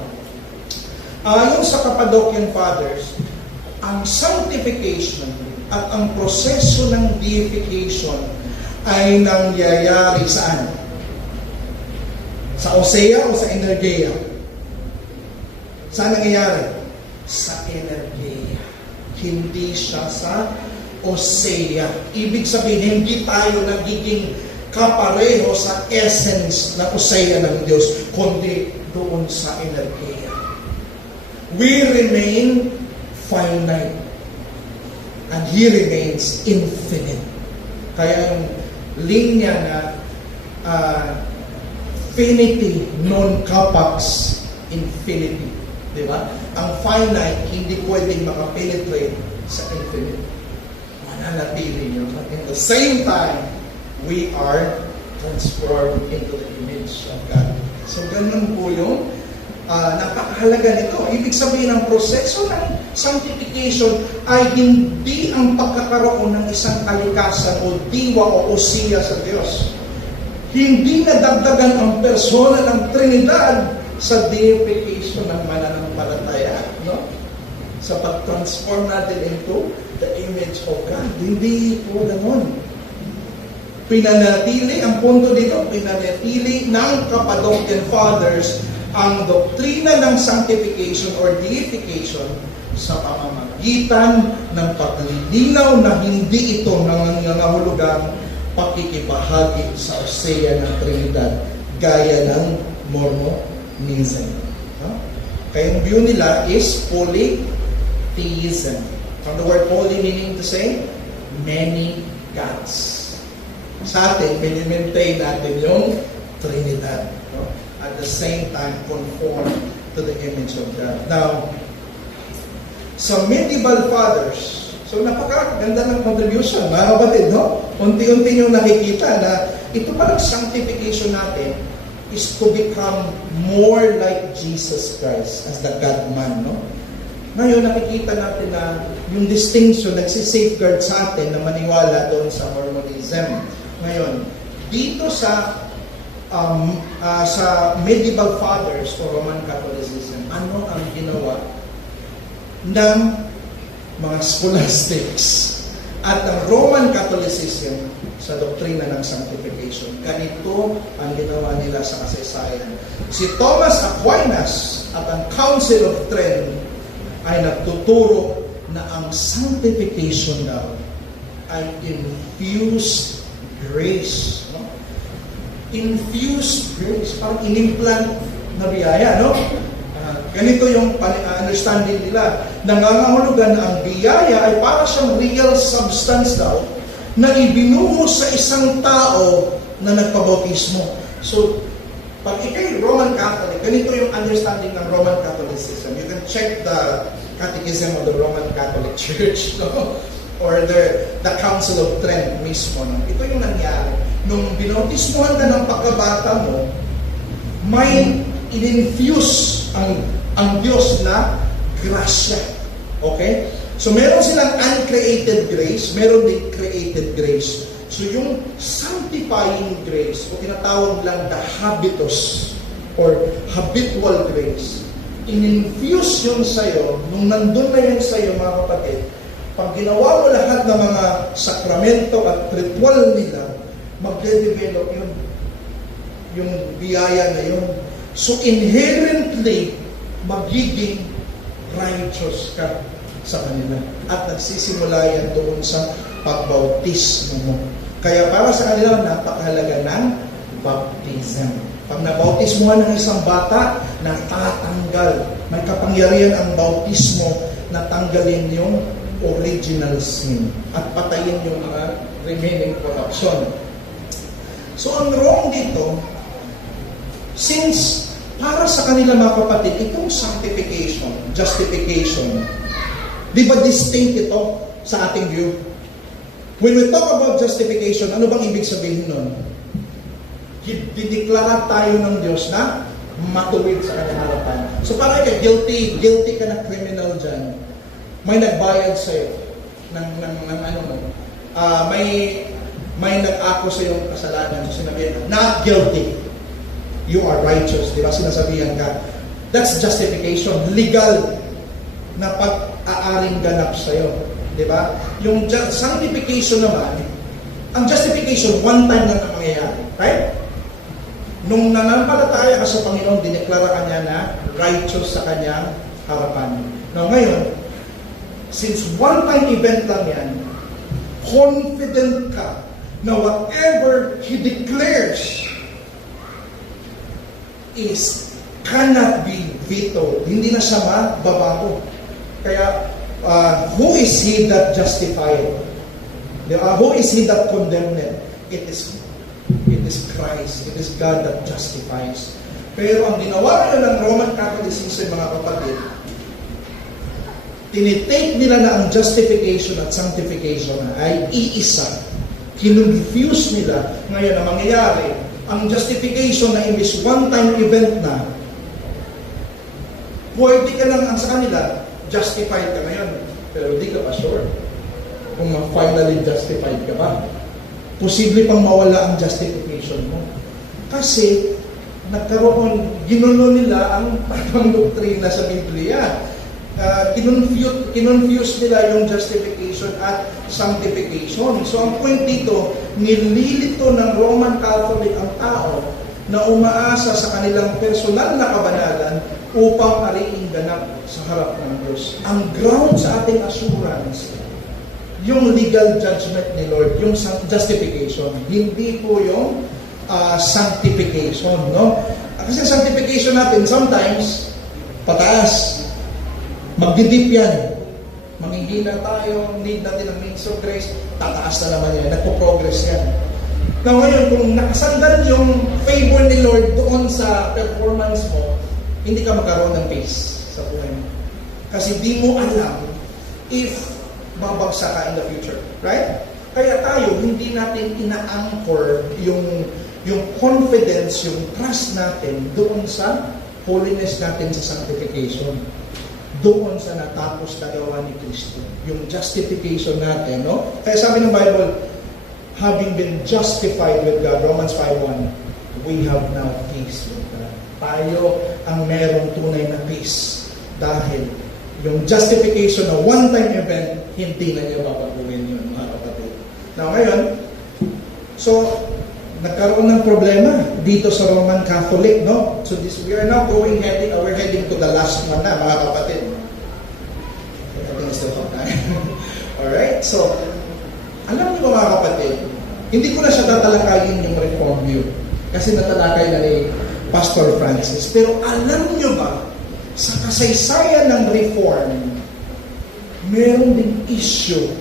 Ayon sa Cappadocian Fathers, ang sanctification at ang proseso ng deification ay nangyayari saan? Sa Osea o sa Energeia? Saan nangyayari? Sa Energeia. Hindi siya sa Osea. Ibig sabihin, hindi tayo nagiging kapareho sa essence na Osea ng Diyos, kundi doon sa Energeia. We remain finite and He remains infinite. Kaya yung linya na finity non capax infinity. Diba? Ang finite, hindi pwedeng makapenetrate sa infinite. Mananatili yun. At in the same time, we are transformed into the image of God. So, ganun po yung napakahalaga nito. Ibig sabihin, ang proseso ng sanctification ay hindi ang pagkakaroon ng isang kalikasan o diwa o Osea sa Diyos. Hindi nadagdagan ang persona ng Trinidad sa deification ng mananampalataya, no? Sa pag-transform natin into the image of God. Hindi po ganun. Pinanatili, ang punto dito, pinanatili ng Cappadocian Fathers ang doktrina ng sanctification or deification sa pamamagitan ng paglilinaw na hindi ito nangangahulugang pakikibahagi sa Osea ng Trinidad gaya ng Mormonism. No? Kaya yung view nila is polytheism. From the word poly meaning to say, many gods. Sa atin, minimaintain natin yung Trinidad. No? At the same time, conform to the image of God. Now, sa medieval fathers, so napakaganda ng contribution, mga kapatid, no? Unti-unti nyo nakikita na ito palang sanctification natin is to become more like Jesus Christ as the God-man, no? Ngayon, nakikita natin na yung distinction nagsisafeguard sa atin na maniwala doon sa Mormonism. Ngayon, dito sa medieval fathers o Roman Catholicism, ano ang ginawa ng mga scholastics at ng Roman Catholicism sa doktrina ng sanctification? Ganito ang ginawa nila sa kasaysayan. Si Thomas Aquinas at ang Council of Trent ay nagtuturo na ang sanctification daw ay infused grace. No? Infused grace. Parang inimplant na biyaya, no? Ganito yung understanding nila. Nangangahulugan na ang biyaya ay para siyang real substance daw na ibinuhos sa isang tao na nagpabautismo. So, pag ikay Roman Catholic, ganito yung understanding ng Roman Catholicism. You can check the Catechism of the Roman Catholic Church, no? Or the Council of Trent mismo. No? Ito yung nangyari. Nung binautismohan ka ng pagkabata mo, may in-infuse ang Diyos na grasya. Okay? So meron silang uncreated grace, meron din created grace. So yung sanctifying grace, o tinatawag lang the habitus or habitual grace, in-infuse yun sa'yo, nung nandun na yun sa'yo mga kapatid, pag ginawa mo lahat ng mga sakramento at ritual nila, magde-develop yun. Yung biyaya na yun. So inherently, magiging righteous ka sa kanila. At nagsisimula yan doon sa pagbautismo mo. Kaya para sa kanila, napakahalaga ng baptism. Pag nabautismohan ng isang bata, natatanggal. May kapangyarihan ang bautismo na tanggalin yung original sin at patayin yung mga remaining corruption. So ang wrong dito, since para sa kanila mga kapatid, itong sanctification, justification, di ba distinct ito sa ating view? When we talk about justification, ano bang ibig sabihin nun? Dideklara tayo ng Diyos na matuwid sa kanyang harapan. So parang guilty ka na criminal dyan. May nagbayad sa'yo ng ano mo. May nag-ako sa iyong kasalanan. So sinabihan ka, not guilty. You are righteous. Di ba? Sinasabihan ka. That's justification. Legal na pag-aaring ganap sa'yo. Di ba? Yung sanctification naman, ang justification, one time lang ang mangyayari. Right? Nung nanampalataya ka sa Panginoon, dineklara ka niya na righteous sa kanyang harapan. Now ngayon, since one-time event lang yan, confident ka na whatever He declares cannot be vetoed. Hindi na siya mababago. Kaya, who is He that justified? Who is He that condemned? It is Christ. It is God that justifies. Pero ang ginawa nila ng Roman Catholicism, mga kapatid, tinitake nila na ang justification at sanctification ay iisa. Kinonfuse nila. Ngayon, ang mangyayari, ang justification na imbis one-time event na, pwede ka lang sa kanila, justified ka ngayon. Pero di ka pa sure kung finally justified ka ba. Posible pang mawala ang justification mo. Kasi, ginulo nila ang doktrina sa Biblia. Kinonfuse nila yung justification at sanctification. So, ang point dito, nililito ng Roman Catholic ang tao na umaasa sa kanilang personal na kabanalan upang ariing ganap sa harap ng Diyos. Ang ground sa ating assurance, yung legal judgment ni Lord, yung justification, hindi po yung sanctification, no? Kasi sanctification natin, sometimes, pataas. Magdidip yan. Manghihina tayo, need natin ng means of grace, tataas na naman yan, nagpo-progress yan. Now ngayon, kung nakasandal yung favor ni Lord doon sa performance mo, hindi ka magkaroon ng peace sa buhay mo. Kasi di mo alam if babagsak ka in the future. Right? Kaya tayo, hindi natin ina-anchor yung confidence, yung trust natin doon sa holiness natin sa sanctification. Doon sa natapos na gawa ni Kristo. Yung justification natin, no? Kaya sabi ng Bible, having been justified with God, Romans 5:1, we have now peace with God. Tayo ang merong tunay na peace. Dahil yung justification na one-time event, hindi na niya babaguhin yun, mga kapatid. Now, ngayon, so, nagkaroon ng problema dito sa Roman Catholic, no? So we are now we're heading to the last one na, mga kapatid. I think it's still on time. Alright, so, alam niyo ba, mga kapatid, hindi ko na siya tatalakayin yung reform view, kasi natalakay na ni Pastor Francis. Pero alam niyo ba, sa kasaysayan ng reform, meron din issue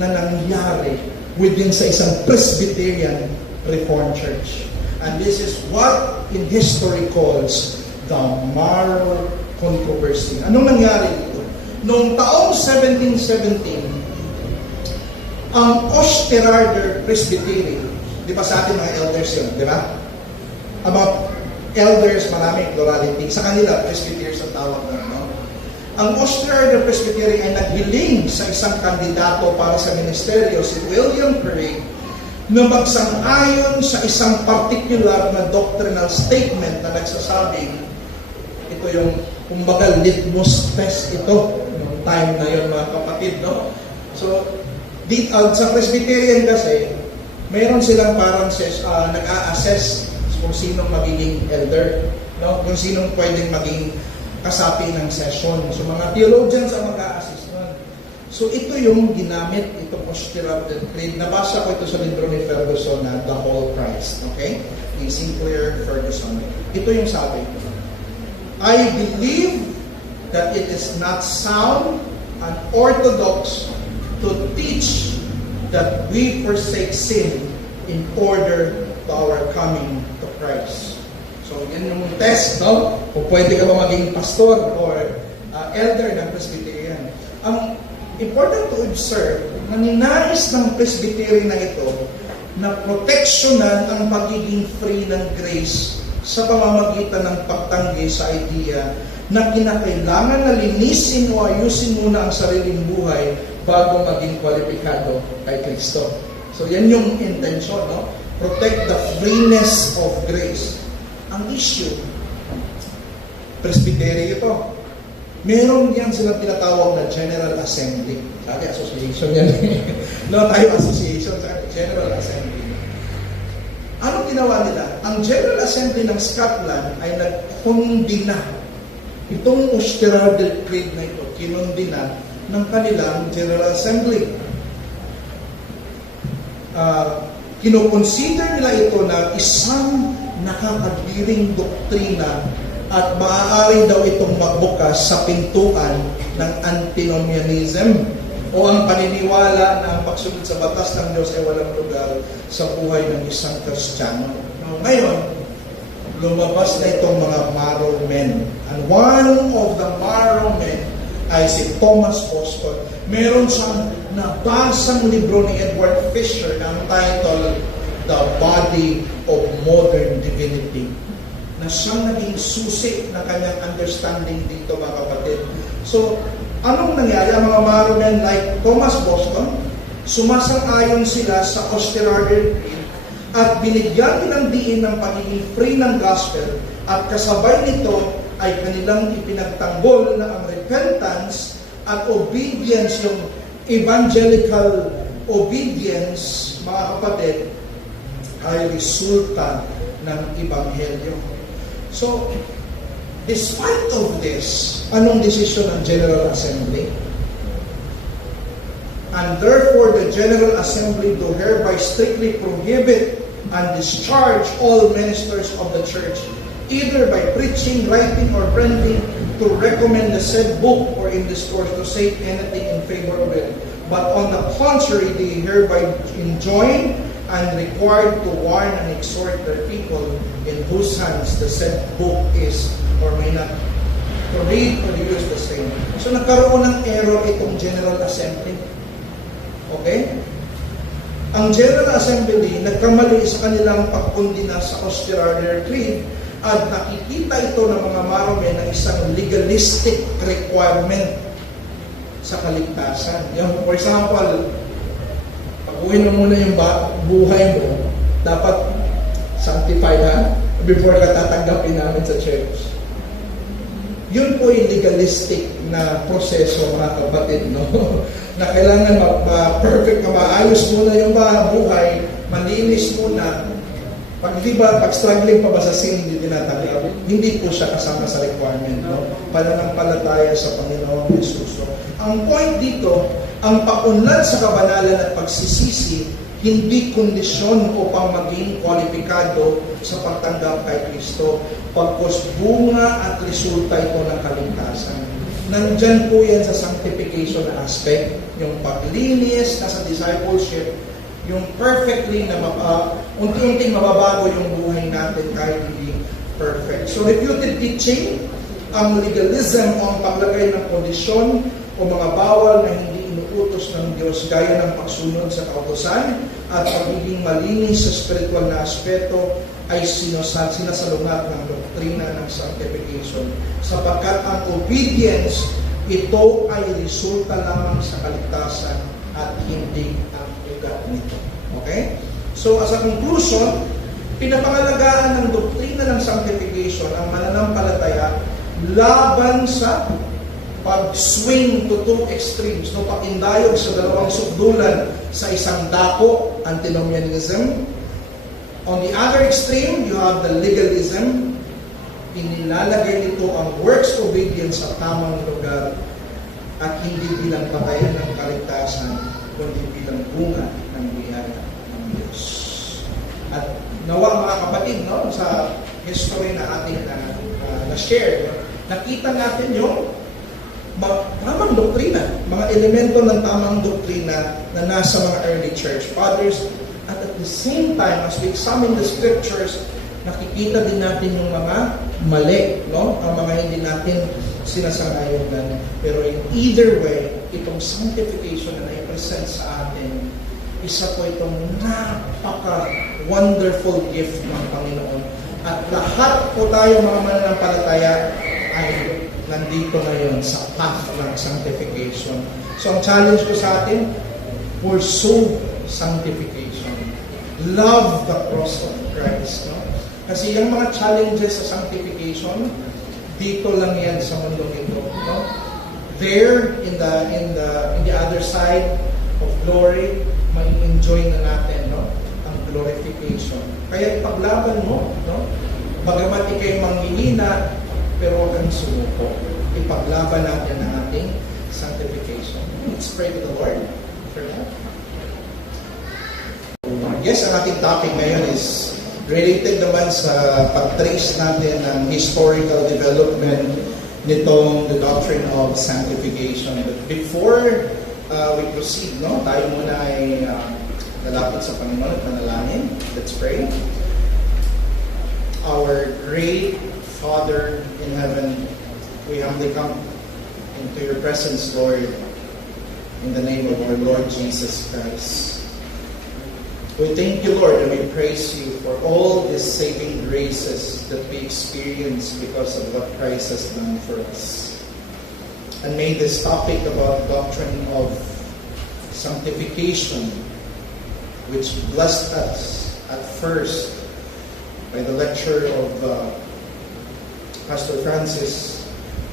na nangyari within sa isang Presbyterian Reformed Church. And this is what in history calls the Marl Controversy. Anong nangyari dito? Noong taong 1717, ang Osterarder Presbytery, di ba sa ating mga elders yun, di ba? Ang mga elders, maraming plurality. Sa kanila, Presbyterians ang tawag na, no? Ang Osterarder Presbytery ay naghiling sa isang kandidato para sa ministeryo, si William Craig, na magsang-ayon sa isang particular na doctrinal statement na nagsasabing, ito yung, kumbaga, litmus test ito, yung time na yun, mga kapatid, no? So, sa Presbyterian kasi, mayroon silang parang nag-a-assess kung sinong magiging elder, no? Kung sinong pwedeng maging kasapi ng session. So, mga theologians ang mag-a-assist. So, ito yung ginamit, itong Osterarder Creed. Nabasa ko ito sa libro ni Ferguson na The Whole Christ. Okay? Ni Sinclair Ferguson. Ito yung sabi. I believe that it is not sound and orthodox to teach that we forsake sin in order to our coming to Christ. So, yan yung test, no? Kung pwede ka ba maging pastor or elder ng Presbyterian. Ang important to observe, na ninais ng Presbytery na ito na proteksyonan ang pagiging free ng grace sa pamamagitan ng pagtanggi sa idea na kinakailangan na linisin o ayusin muna ang sariling buhay bago maging kwalipikado kay Kristo. So yan yung intention, no? Protect the freeness of grace. Ang issue, Presbytery ito. Meron yan silang tinatawag na General Assembly. Sa atin, association yan. No, tayo association, sa atin, General Assembly. Anong ginawa nila? Ang General Assembly ng Scotland ay nagkondina. Itong Osterarder Creed na ito, kinondina ng kanilang General Assembly. Kinoconsider nila ito na isang nakakadiring doktrina at maaari daw itong magbukas sa pintuan ng antinomianism o ang paniniwala na ang pagsunod sa batas ng Diyos ay walang lugar sa buhay ng isang Kristiyano. Ngayon, lumabas na itong mga Marrow men. And one of the Marrow men ay si Thomas Boston. Meron siyang nabasang libro ni Edward Fisher na ang title, The Body of Modern Divinity, na siyang naging susi na kanyang understanding dito, mga kapatid. So, anong nangyari? Ang mga Marrow men like Thomas Boston, sumasang-ayon sila sa Osterarder Creed at binigyan nilang diin ng pagiging free ng gospel at kasabay nito ay kanilang ipinagtanggol na ang repentance at obedience, yung evangelical obedience, mga kapatid, ay resulta ng Ebanghelyo. So, despite of this, anong desisyon ng General Assembly? And therefore, the General Assembly do hereby strictly prohibit and discharge all ministers of the church, either by preaching, writing, or printing, to recommend the said book or in discourse to say anything in favor of it. But on the contrary, they hereby enjoin and required to warn and exhort their people in whose hands the said book is or may not to read or use the same. So nagkaroon ng error itong General Assembly. Okay? Ang General Assembly nagkamali sa kanilang pagkundina sa Osterarder Creed at nakikita ito ng mga Marome na isang legalistic requirement sa kaligtasan. Yung, for example, pag-uwi mo muna yung buhay mo, dapat sanctified ha? Before ka tatanggapin namin sa church. Yun po yung legalistic na proseso, mga kapatid, no? Na kailangan perfect ka, maayos muna yung buhay, malinis muna. Pag struggling pa ba sa sin, hindi tinatanggap, hindi po siya kasama sa requirement, no? Pananampalataya sa Panginoong Hesus. Ang point dito, ang paunlad sa kabanalan at pagsisisi, hindi kondisyon upang maging kwalipikado sa pagtanggap kay Kristo, pagkos bunga at resulta ito ng kaligtasan. Nandyan po yan sa sanctification aspect, yung paglinis, nasa discipleship, yung perfectly na unti-unting mababago yung buhay natin kahit hindi perfect. So refuted teaching, ang legalism o ang paglagay ng kondisyon o mga bawal na hindi inuutos ng Diyos gaya ng pagsunod sa kautosan at pagiging malinis sa spiritual na aspeto ay sinasalungat ng doktrina ng sanctification. Sapagkat ang obedience, ito ay resulta lamang sa kaligtasan at hindi ang ugat nito. Okay? So as a conclusion, pinapangalagaan ng doktrina ng sanctification ang mananampalataya laban sa pag-swing to two extremes, no, pag-indayog sa dalawang sukdulan sa isang dako, antinomianism. On the other extreme, you have the legalism. Inilalagay nito ang works obedience sa tamang lugar at hindi bilang patayan ng kaligtasan, kundi bilang bunga ng biyaya ng Diyos. At nawa mga kapatid, no, sa history na ating na-share, no, nakita natin yung tamang doktrina, mga elemento ng tamang doktrina na nasa mga early church fathers. At the same time, as we examine the scriptures, nakikita din natin yung mga mali, no? Ang mga hindi natin sinasangayunan. Pero in either way, itong sanctification na i-present sa atin, isa po itong napaka-wonderful gift ng Panginoon. At lahat po tayo mga mananampalataya ay nandito ngayon sa path ng sanctification. So ang challenge ko sa atin, pursue sanctification. Love the cross of Christ. No? Kasi yung mga challenges sa sanctification, dito lang yan sa mundong ito. No? There, in the other side of glory, may enjoy na natin, no? Ang glorification. Kaya ipaglaban mo, no? Bagamat ikay manghihina, pero huwag kang sumuko. Ipaglaban natin ang ating sanctification. Let's pray to the Lord for that. Yes, ang ating topic ngayon is related naman sa pag-trace natin ng historical development nitong the doctrine of sanctification. But before we proceed, no, tayo muna ay lalapit sa Panginoon at manalangin. Let's pray. Our great Father in heaven, we humbly come into your presence, Lord, in the name of our Lord Jesus Christ. We thank you, Lord, and we praise you for all these saving graces that we experience because of what Christ has done for us. And may this topic about doctrine of sanctification, which blessed us at first by the lecture of Pastor Francis,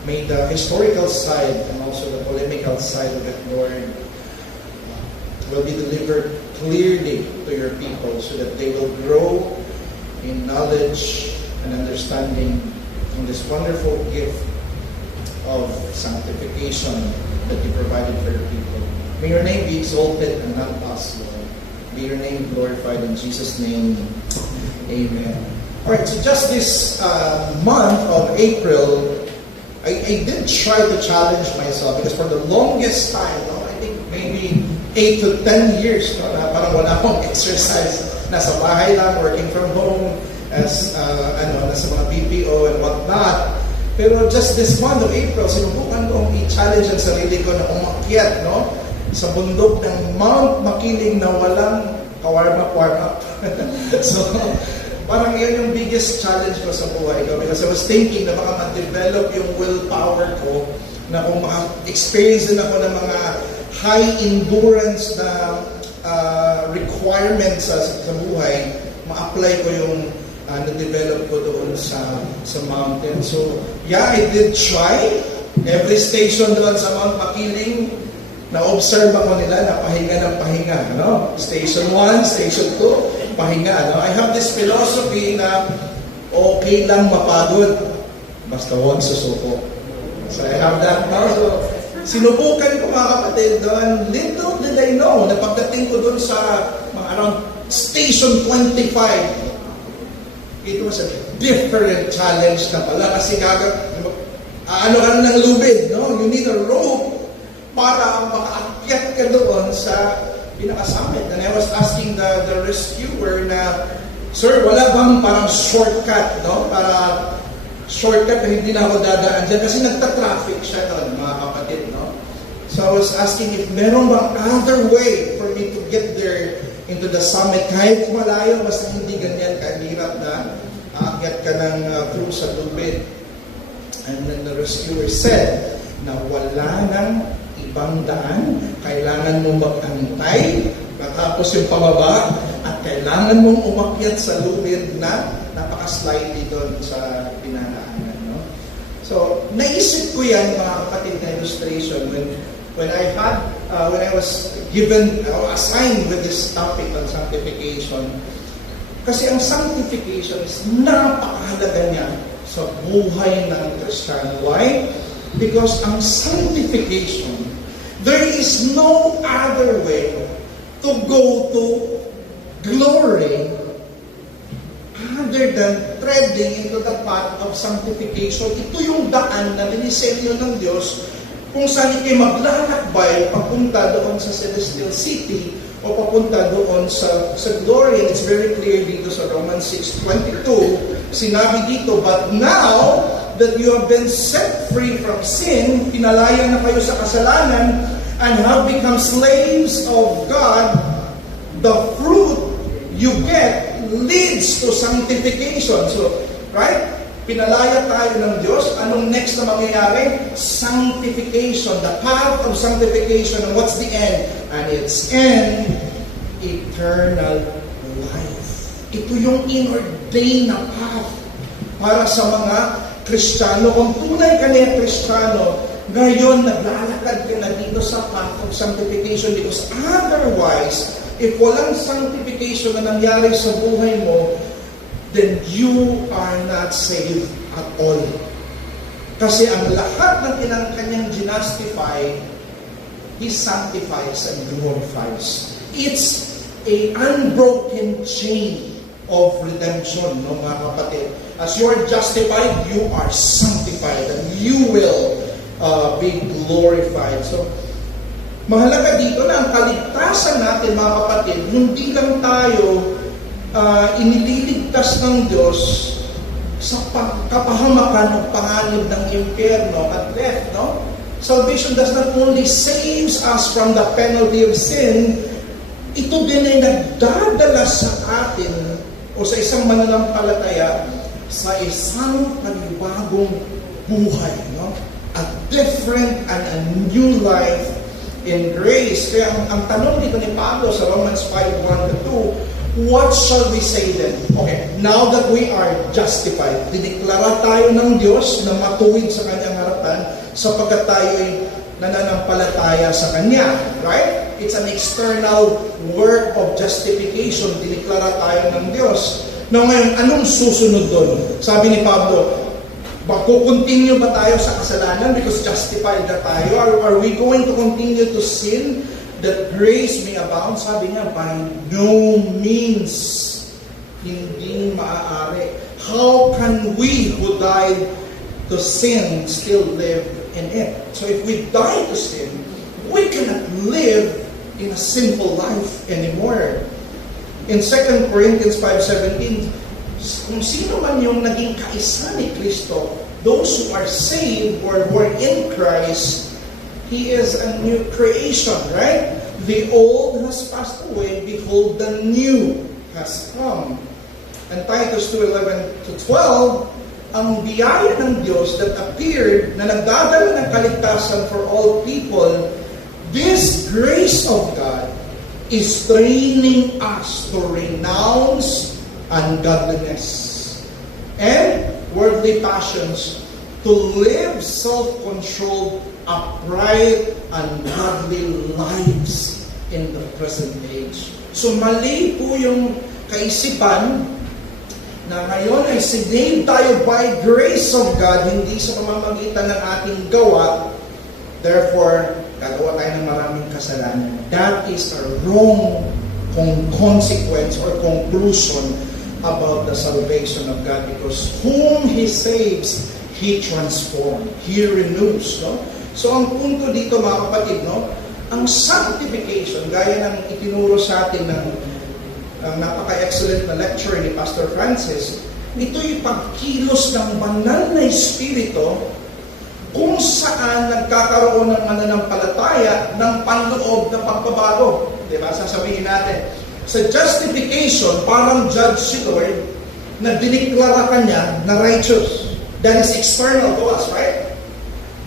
may the historical side and also the polemical side of it, Lord, will be delivered clearly to your people so that they will grow in knowledge and understanding in this wonderful gift of sanctification that you provided for your people. May your name be exalted and not us, Lord. May your name glorified in Jesus' name. Amen. Alright, so just this month of April, I did try to challenge myself because for the longest time, no, I think maybe 8 to 10 years, no, na parang wala akong exercise. Nasa bahay lang, working from home, as nasa mga BPO and whatnot. Pero just this month of April, sinubukan kong i-challenge ang sarili ko na umakyat, no, sa bundok ng Mount Makiling na walang kawarma-warma. So, parang yun yung biggest challenge ko sa buhay ko because I was thinking na baka ma-develop yung willpower ko na kung maka-experience din ako ng mga high endurance na requirements sa buhay, ma-apply ko yung na-develop ko doon sa mountain. So, yeah, I did try. Every station doon sa Mount Makiling, na-observe ako nila na pahinga ng pahinga. No? Station 1, Station 2, pahinga. No? I have this philosophy na okay lang mapagod basta huwag susuko. So I have that now. So, sinubukan ko mga kapatid doon. Little did I know na pagdating ko doon sa mga around Station 25, it was a different challenge na pala kasi ano ka ng lubid. No? You need a rope para makaakyat ka doon sa pinaka-summit. And I was asking the rescuer na, sir, wala bang parang shortcut, no? Para shortcut na hindi na ako dadaan dyan kasi nagta-traffic siya doon, mga kapatid, no? So I was asking if meron bang other way for me to get there into the summit kahit malayo, basta hindi ganyan kahirap na aakyat ka ng through sa lubid. And then the rescuer said na wala nang ibang daan, kailangan mong mag-antay matapos yung pababa at kailangan mong umakyat sa lubid na napaka-slightly doon sa pinanaanan. No? So, naisip ko yan mga kapatid na illustration when I was given or assigned with this topic on sanctification. Kasi ang sanctification is napakahalaga niya sa buhay ng Kristiyano. Why? Because ang sanctification, there is no other way to go to glory other than treading into the path of sanctification. Ito yung daan na dinisenyo ng Diyos kung saan ikay maglalakbay papunta doon sa celestial city o papunta doon sa glory. And it's very clear dito sa Romans 6:22. Sinabi dito, but now that you have been set free from sin, pinalaya na kayo sa kasalanan, and have become slaves of God, the fruit you get leads to sanctification. So, right? Pinalaya tayo ng Diyos. Anong next na mangyayari? Sanctification. The path of sanctification. And what's the end? And its end, eternal life. Ito yung inordained na path para sa mga Kristiyano. Kung tunay ka na Kristiyano, ngayon naglalakad ka na dito sa path of sanctification because otherwise, if walang sanctification na nangyari sa buhay mo, then you are not saved at all. Kasi ang lahat ng kanyang ginastify, He sanctifies and glorifies. It's a unbroken chain of redemption, no, mga kapatid. As you are justified, you are sanctified, and you will be glorified. So, mahalaga dito na ang kaligtasan natin, mga kapatid, hindi lang tayo inililigtas ng Diyos sa kapahamakan o panganib ng impyerno at death, no? Salvation does not only saves us from the penalty of sin, ito din ay nagdadala sa atin o sa isang mananampalataya sa isang panibagong buhay, no? A different and a new life in grace. Kaya ang tanong dito ni Pablo sa Romans 5:1-2, what shall we say then? Okay, now that we are justified, diniklara tayo ng Diyos na matuwid sa kanyang harapan sapagkat tayo ay nananampalataya sa Kanya. Right? It's an external work of justification. Diniklara tayo ng Diyos. Now ngayon, anong susunod doon? Sabi ni Pablo, continue ba tayo sa kasalanan because justified na tayo? Are we going to continue to sin that grace may abound? Sabi niya, by no means. Hindi maaari. How can we who died to sin still live in it? So if we die to sin, we cannot live in a sinful life anymore. In 2 Corinthians 5:17, kung sino man yung naging kaisa ni Kristo, those who are saved or who are in Christ, He is a new creation, right? The old has passed away, behold, the new has come. And Titus 2:11-12, ang biyaya ng Diyos that appeared, na nagdadala ng kaligtasan for all people, this grace of God is training us to renounce ungodliness and worldly passions, to live self-controlled, upright, and godly lives in the present age. So mali po yung kaisipan na ngayon ay sinave tayo by grace of God, hindi sa pamamagitan ng ating gawa. Therefore, gagawa tayo ng maraming kasalanan. That is a wrong consequence or conclusion about the salvation of God, because whom He saves, He transforms, He renews. No? So ang punto dito mga kapatid, no, ang sanctification, gaya ng itinuro sa atin ng napaka-excellent na lecture ni Pastor Francis, ito'y pagkilos ng banal na Espiritu kung saan nagkakaroon ng mananampalataya ng panloob na pagbabago. Diba? Sasabihin natin, sa justification, parang judge si Lord na diniklara ka niya na righteous. That is external to us, right?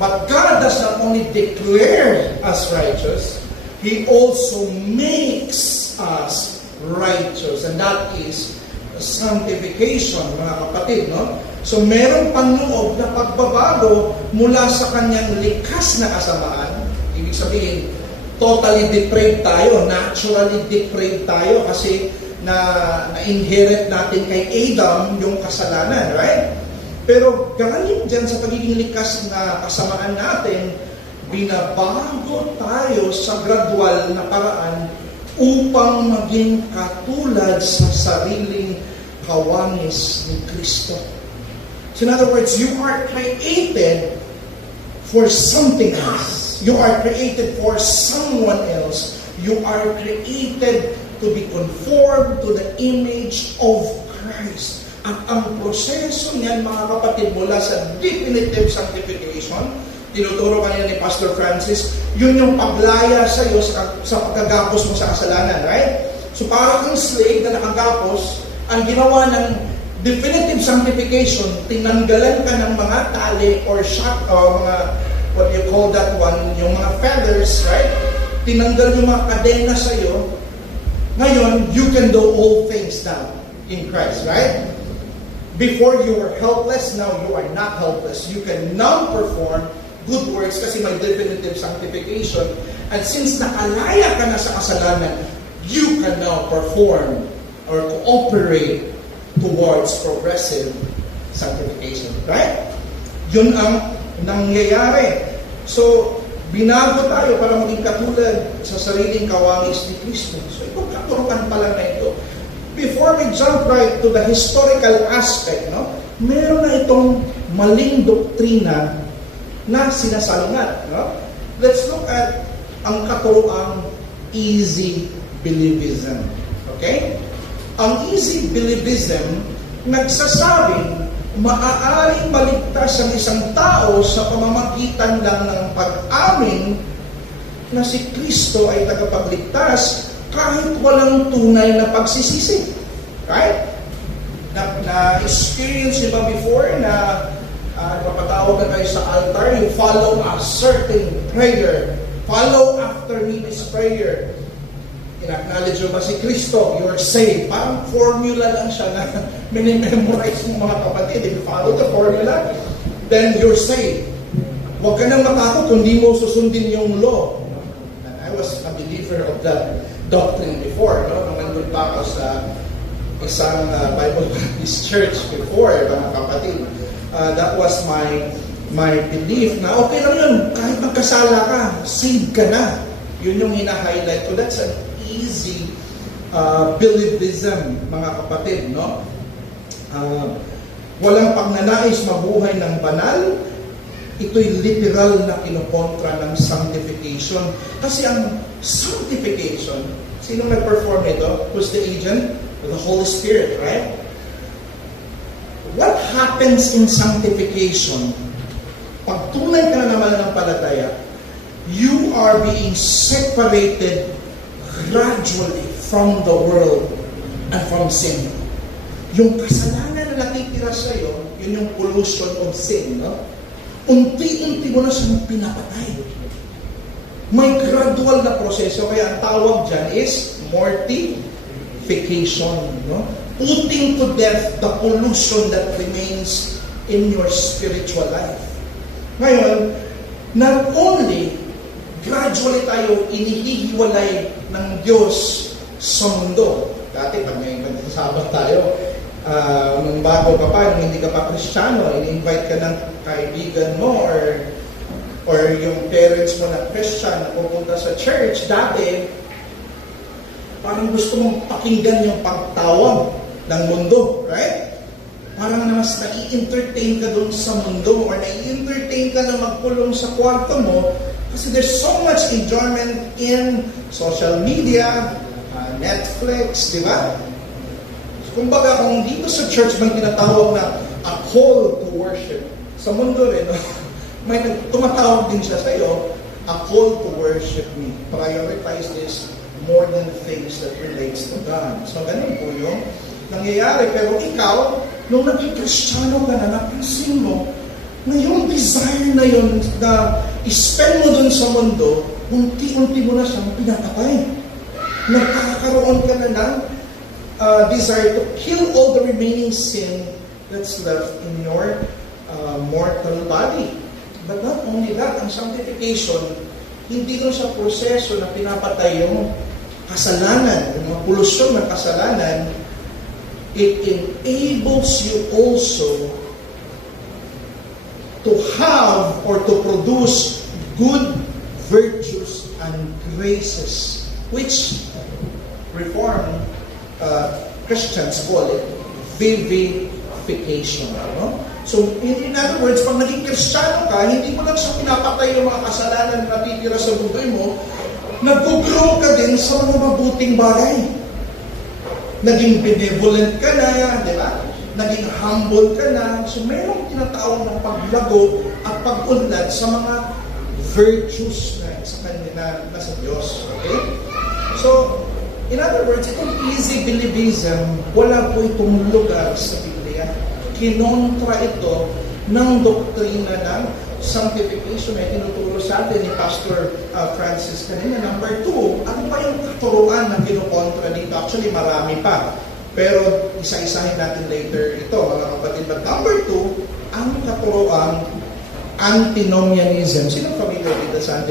But God does not only declare us righteous, He also makes us righteous. And that is sanctification, mga kapatid, no? So, meron panloob na pagbabago mula sa kanyang likas na kasamaan. Ibig sabihin, totally depraved tayo, naturally depraved tayo kasi na-inherit natin kay Adam yung kasalanan, right? Pero galing dyan sa pagiging likas na kasamaan natin, binabago tayo sa gradual na paraan upang maging katulad sa sariling kawanis ni Kristo. So in other words, you are created for something else. You are created for someone else. You are created to be conformed to the image of Christ. At ang proseso niyan, mga kapatid, mula sa definitive sanctification, tinuturo kanina ni Pastor Francis, yun yung paglaya sa iyo sa pagkagapos mo sa kasalanan, right? So parang kang slave na nakagapos, ang ginawa ng definitive sanctification, tinanggalan ka ng mga tali or shock, o mga, what you call that one, yung mga feathers, right? Tinanggal yung mga kadena sa iyo. Ngayon, you can do all things now in Christ, right? Before you were helpless, now you are not helpless. You can now perform good works kasi may definitive sanctification. And since nakalaya ka na sa kasalanan, you can now perform or cooperate towards progressive sanctification. Right? Yun ang nangyayari. So, binago tayo para maging katulad sa sariling kawangis ni Kristo. So, itong katurukan pala na ito. Before we jump right to the historical aspect, no, meron na itong maling doktrina na sinasalungat. No? Let's look at ang katuruang easy believism. Okay? Ang easy believism nagsasabing maaaring maligtas ang isang tao sa pamamagitan lang ng pag-amin na si Kristo ay tagapagligtas kahit walang tunay na pagsisisi. Right? Na-experience niyo ba before na papatawag na kayo sa altar, you follow a certain prayer. Follow after me this prayer. In-acknowledge mo ba si Kristo? You are saved. Parang formula lang siya na minimemorize mo mga kapatid. If you follow the formula, then you're saved. Huwag ka nang matakot kung di mo susundin yung law. And I was a believer of that doctrine before, no? Nung nandun pa ako sa isang Bible Baptist church before, mga kapatid. That was my belief na okay lang yun, kahit magkasala ka, saved ka na. Yun yung hina-highlight ko. That's an easy believism, mga kapatid, no? Walang pagnanais mabuhay ng banal. Ito'y literal na kinokontra ng sanctification. Kasi ang sanctification, sino nag-perform ito? Who's the agent? The Holy Spirit, right? What happens in sanctification? Pag tunay ka na naman ng palataya, you are being separated gradually from the world and from sin. Yung kasalanan na natitira sa'yo, yun yung pollution of sin, no? Unti-unti mo na siyang pinapatay. May gradual na proseso, kaya ang tawag dyan is mortification, no? Putting to death the pollution that remains in your spiritual life. Ngayon, not only gradually tayo inihihiwalay ng Diyos sa mundo. Dati pag may nagsasabat tayo, nung bago ka pa, nung hindi ka pa Kristiyano, ini-invite ka ng kaibigan mo or yung parents mo na Christian na pupunta sa church, dati parang gusto mong pakinggan yung pagtawag ng mundo, right? Parang na mas nai-entertain ka dun sa mundo or nai-entertain ka na magkulong sa kwarto mo kasi there's so much enjoyment in social media, Netflix, di ba? Kumbaga, kung dito sa church may tinatawag na a call to worship, sa mundo rin, may tumatawag din siya sa iyo, a call to worship me. Prioritize this more than things that relates to God. So, ganun po yung nangyayari. Pero ikaw, nung naging Kristiyano ka na, napansin mo, na yung desire na yun na i-spend mo dun sa mundo, unti-unti mo na siyang pinapatay. Nagkakaroon ka na ng desire to kill all the remaining sin that's left in your mortal body. But not only that, ang sanctification, hindi lang sa proseso na pinapatay yung kasalanan, yung mga polusyon ng kasalanan, it enables you also to have or to produce good virtues and graces, which Reformed Christians call it vivification. No? So, in other words, pag naging Kristiyano ka, hindi mo lang siya pinapatay yung mga kasalanan na natitira sa buhay mo, nag-grow ka din sa mga mabuting bagay. Naging benevolent ka na, di ba? Naging humble ka na. So, mayroong tinatawag ng paglago at pag-unlad sa mga virtues na sa kanila na sa Diyos. Okay? So, in other words, itong easy believism, wala po itong lugar sa Biblia. Kinontra ito ng doktrina ng sanctification na tinuturo sa atin ni Pastor Francis kanina. Number 2, ano pa yung katuruan na kinokontra dito? Actually, marami pa. Pero isa-isahin natin later ito, mga kapatid. But number 2, ang katuruan, antinomianism. Sino familiar dito sa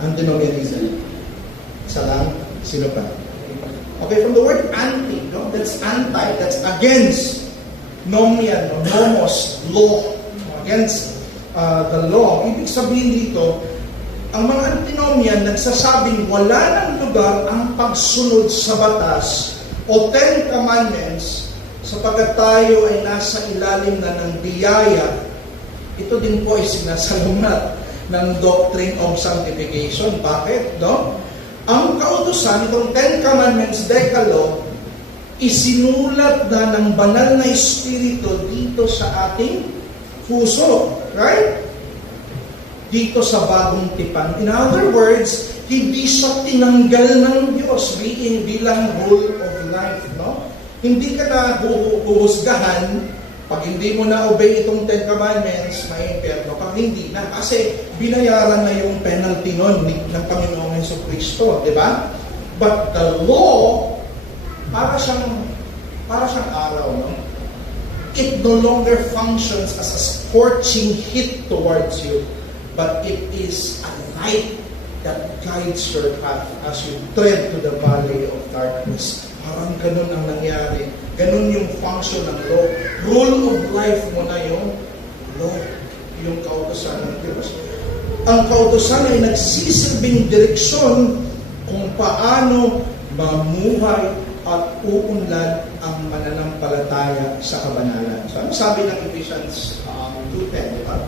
antinomianism? Isa lang? Sino pa? Okay, from the word anti, no? That's anti, that's against. Nomian, no? Nomos, law. Against the law. Ibig sabihin dito, ang mga antinomian nagsasabing wala ng lugar ang pagsunod sa batas o 10 Commandments sapagkat tayo ay nasa ilalim na ng biyaya. Ito din po ay sinasalungat ng doctrine of sanctification. Bakit? No? Ang kautusan, itong 10 Commandments, Decalogue, isinulat na ng banal na Espiritu dito sa ating puso. Right? Dito sa bagong tipan. In other words, hindi siya tinanggal ng Diyos bilang rule of life. No? Hindi ka na huhusgahan pag hindi mo na-obey itong 10 Commandments, may impyerno. Pag hindi na, kasi binayaran na yung penalty nun ng Panginoong Jesucristo, di ba? But the law, para siyang araw, no? It no longer functions as a scorching heat towards you, but it is a light that guides your path as you tread to the valley of darkness. Parang ganun ang nangyari. Ganun yung function ng law. Rule of life mo na yung law, yung kautusan ng Diyos. Ang kautusan ay nagsisilbing direksyon kung paano mamuhay at uunlad ang mananampalataya sa kabanalan. So, ano sabi ng Ephesians 2:10, diba?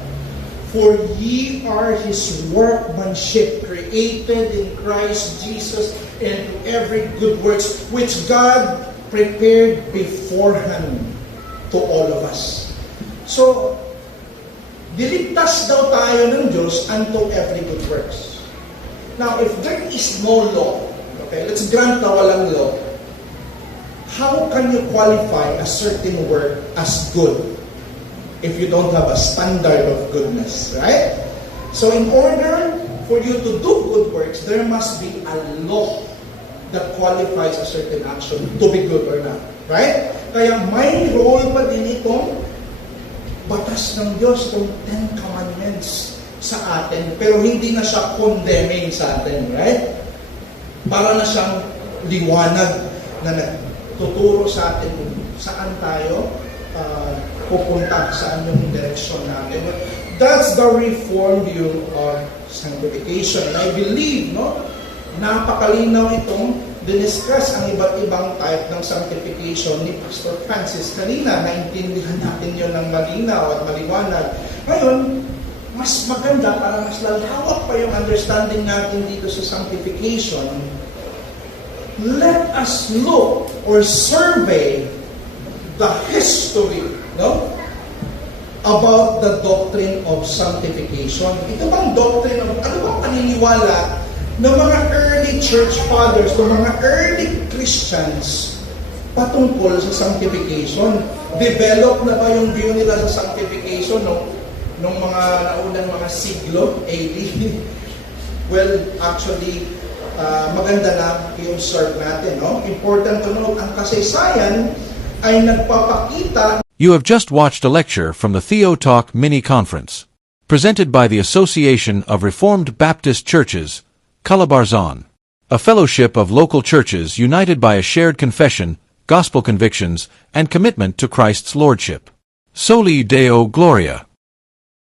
For ye are His workmanship, created in Christ Jesus into every good works, which God prepared beforehand to all of us. So, diligtas daw tayo ng Diyos unto every good works. Now, if there is no law, okay, let's grant na walang law, how can you qualify a certain work as good if you don't have a standard of goodness, right? So in order for you to do good works, there must be a law that qualifies a certain action to be good or not, right? Kaya may role pa din itong batas ng Diyos, itong 10 Commandments sa atin, pero hindi na siya condemning sa atin, right? Para na siyang liwanag na nagtuturo sa atin kung saan tayo pupunta, saan yung direksyon natin. That's the reformed view of sanctification. And I believe, napakalinaw itong diniscuss ang iba't ibang type ng sanctification ni Pastor Francis kanina. Naintindihan natin yun ng malinaw at maliwanag. Ngayon, mas maganda para mas lalawak pa yung understanding natin dito sa sanctification. Let us look or survey the history, about the doctrine of sanctification. Ito bang doctrine of, ano bang paniniwala ng mga early church fathers, ng mga early Christians patungkol sa sanctification? Develop na ba yung view nila sa sanctification nung mga naunang mga siglo, AD? Well, actually, maganda na i-observe natin. Important to note, ang kasaysayan ay nagpapakita. You have just watched a lecture from the Theo Talk mini-conference, presented by the Association of Reformed Baptist Churches, Calabarzon, a fellowship of local churches united by a shared confession, gospel convictions, and commitment to Christ's Lordship. Soli Deo Gloria.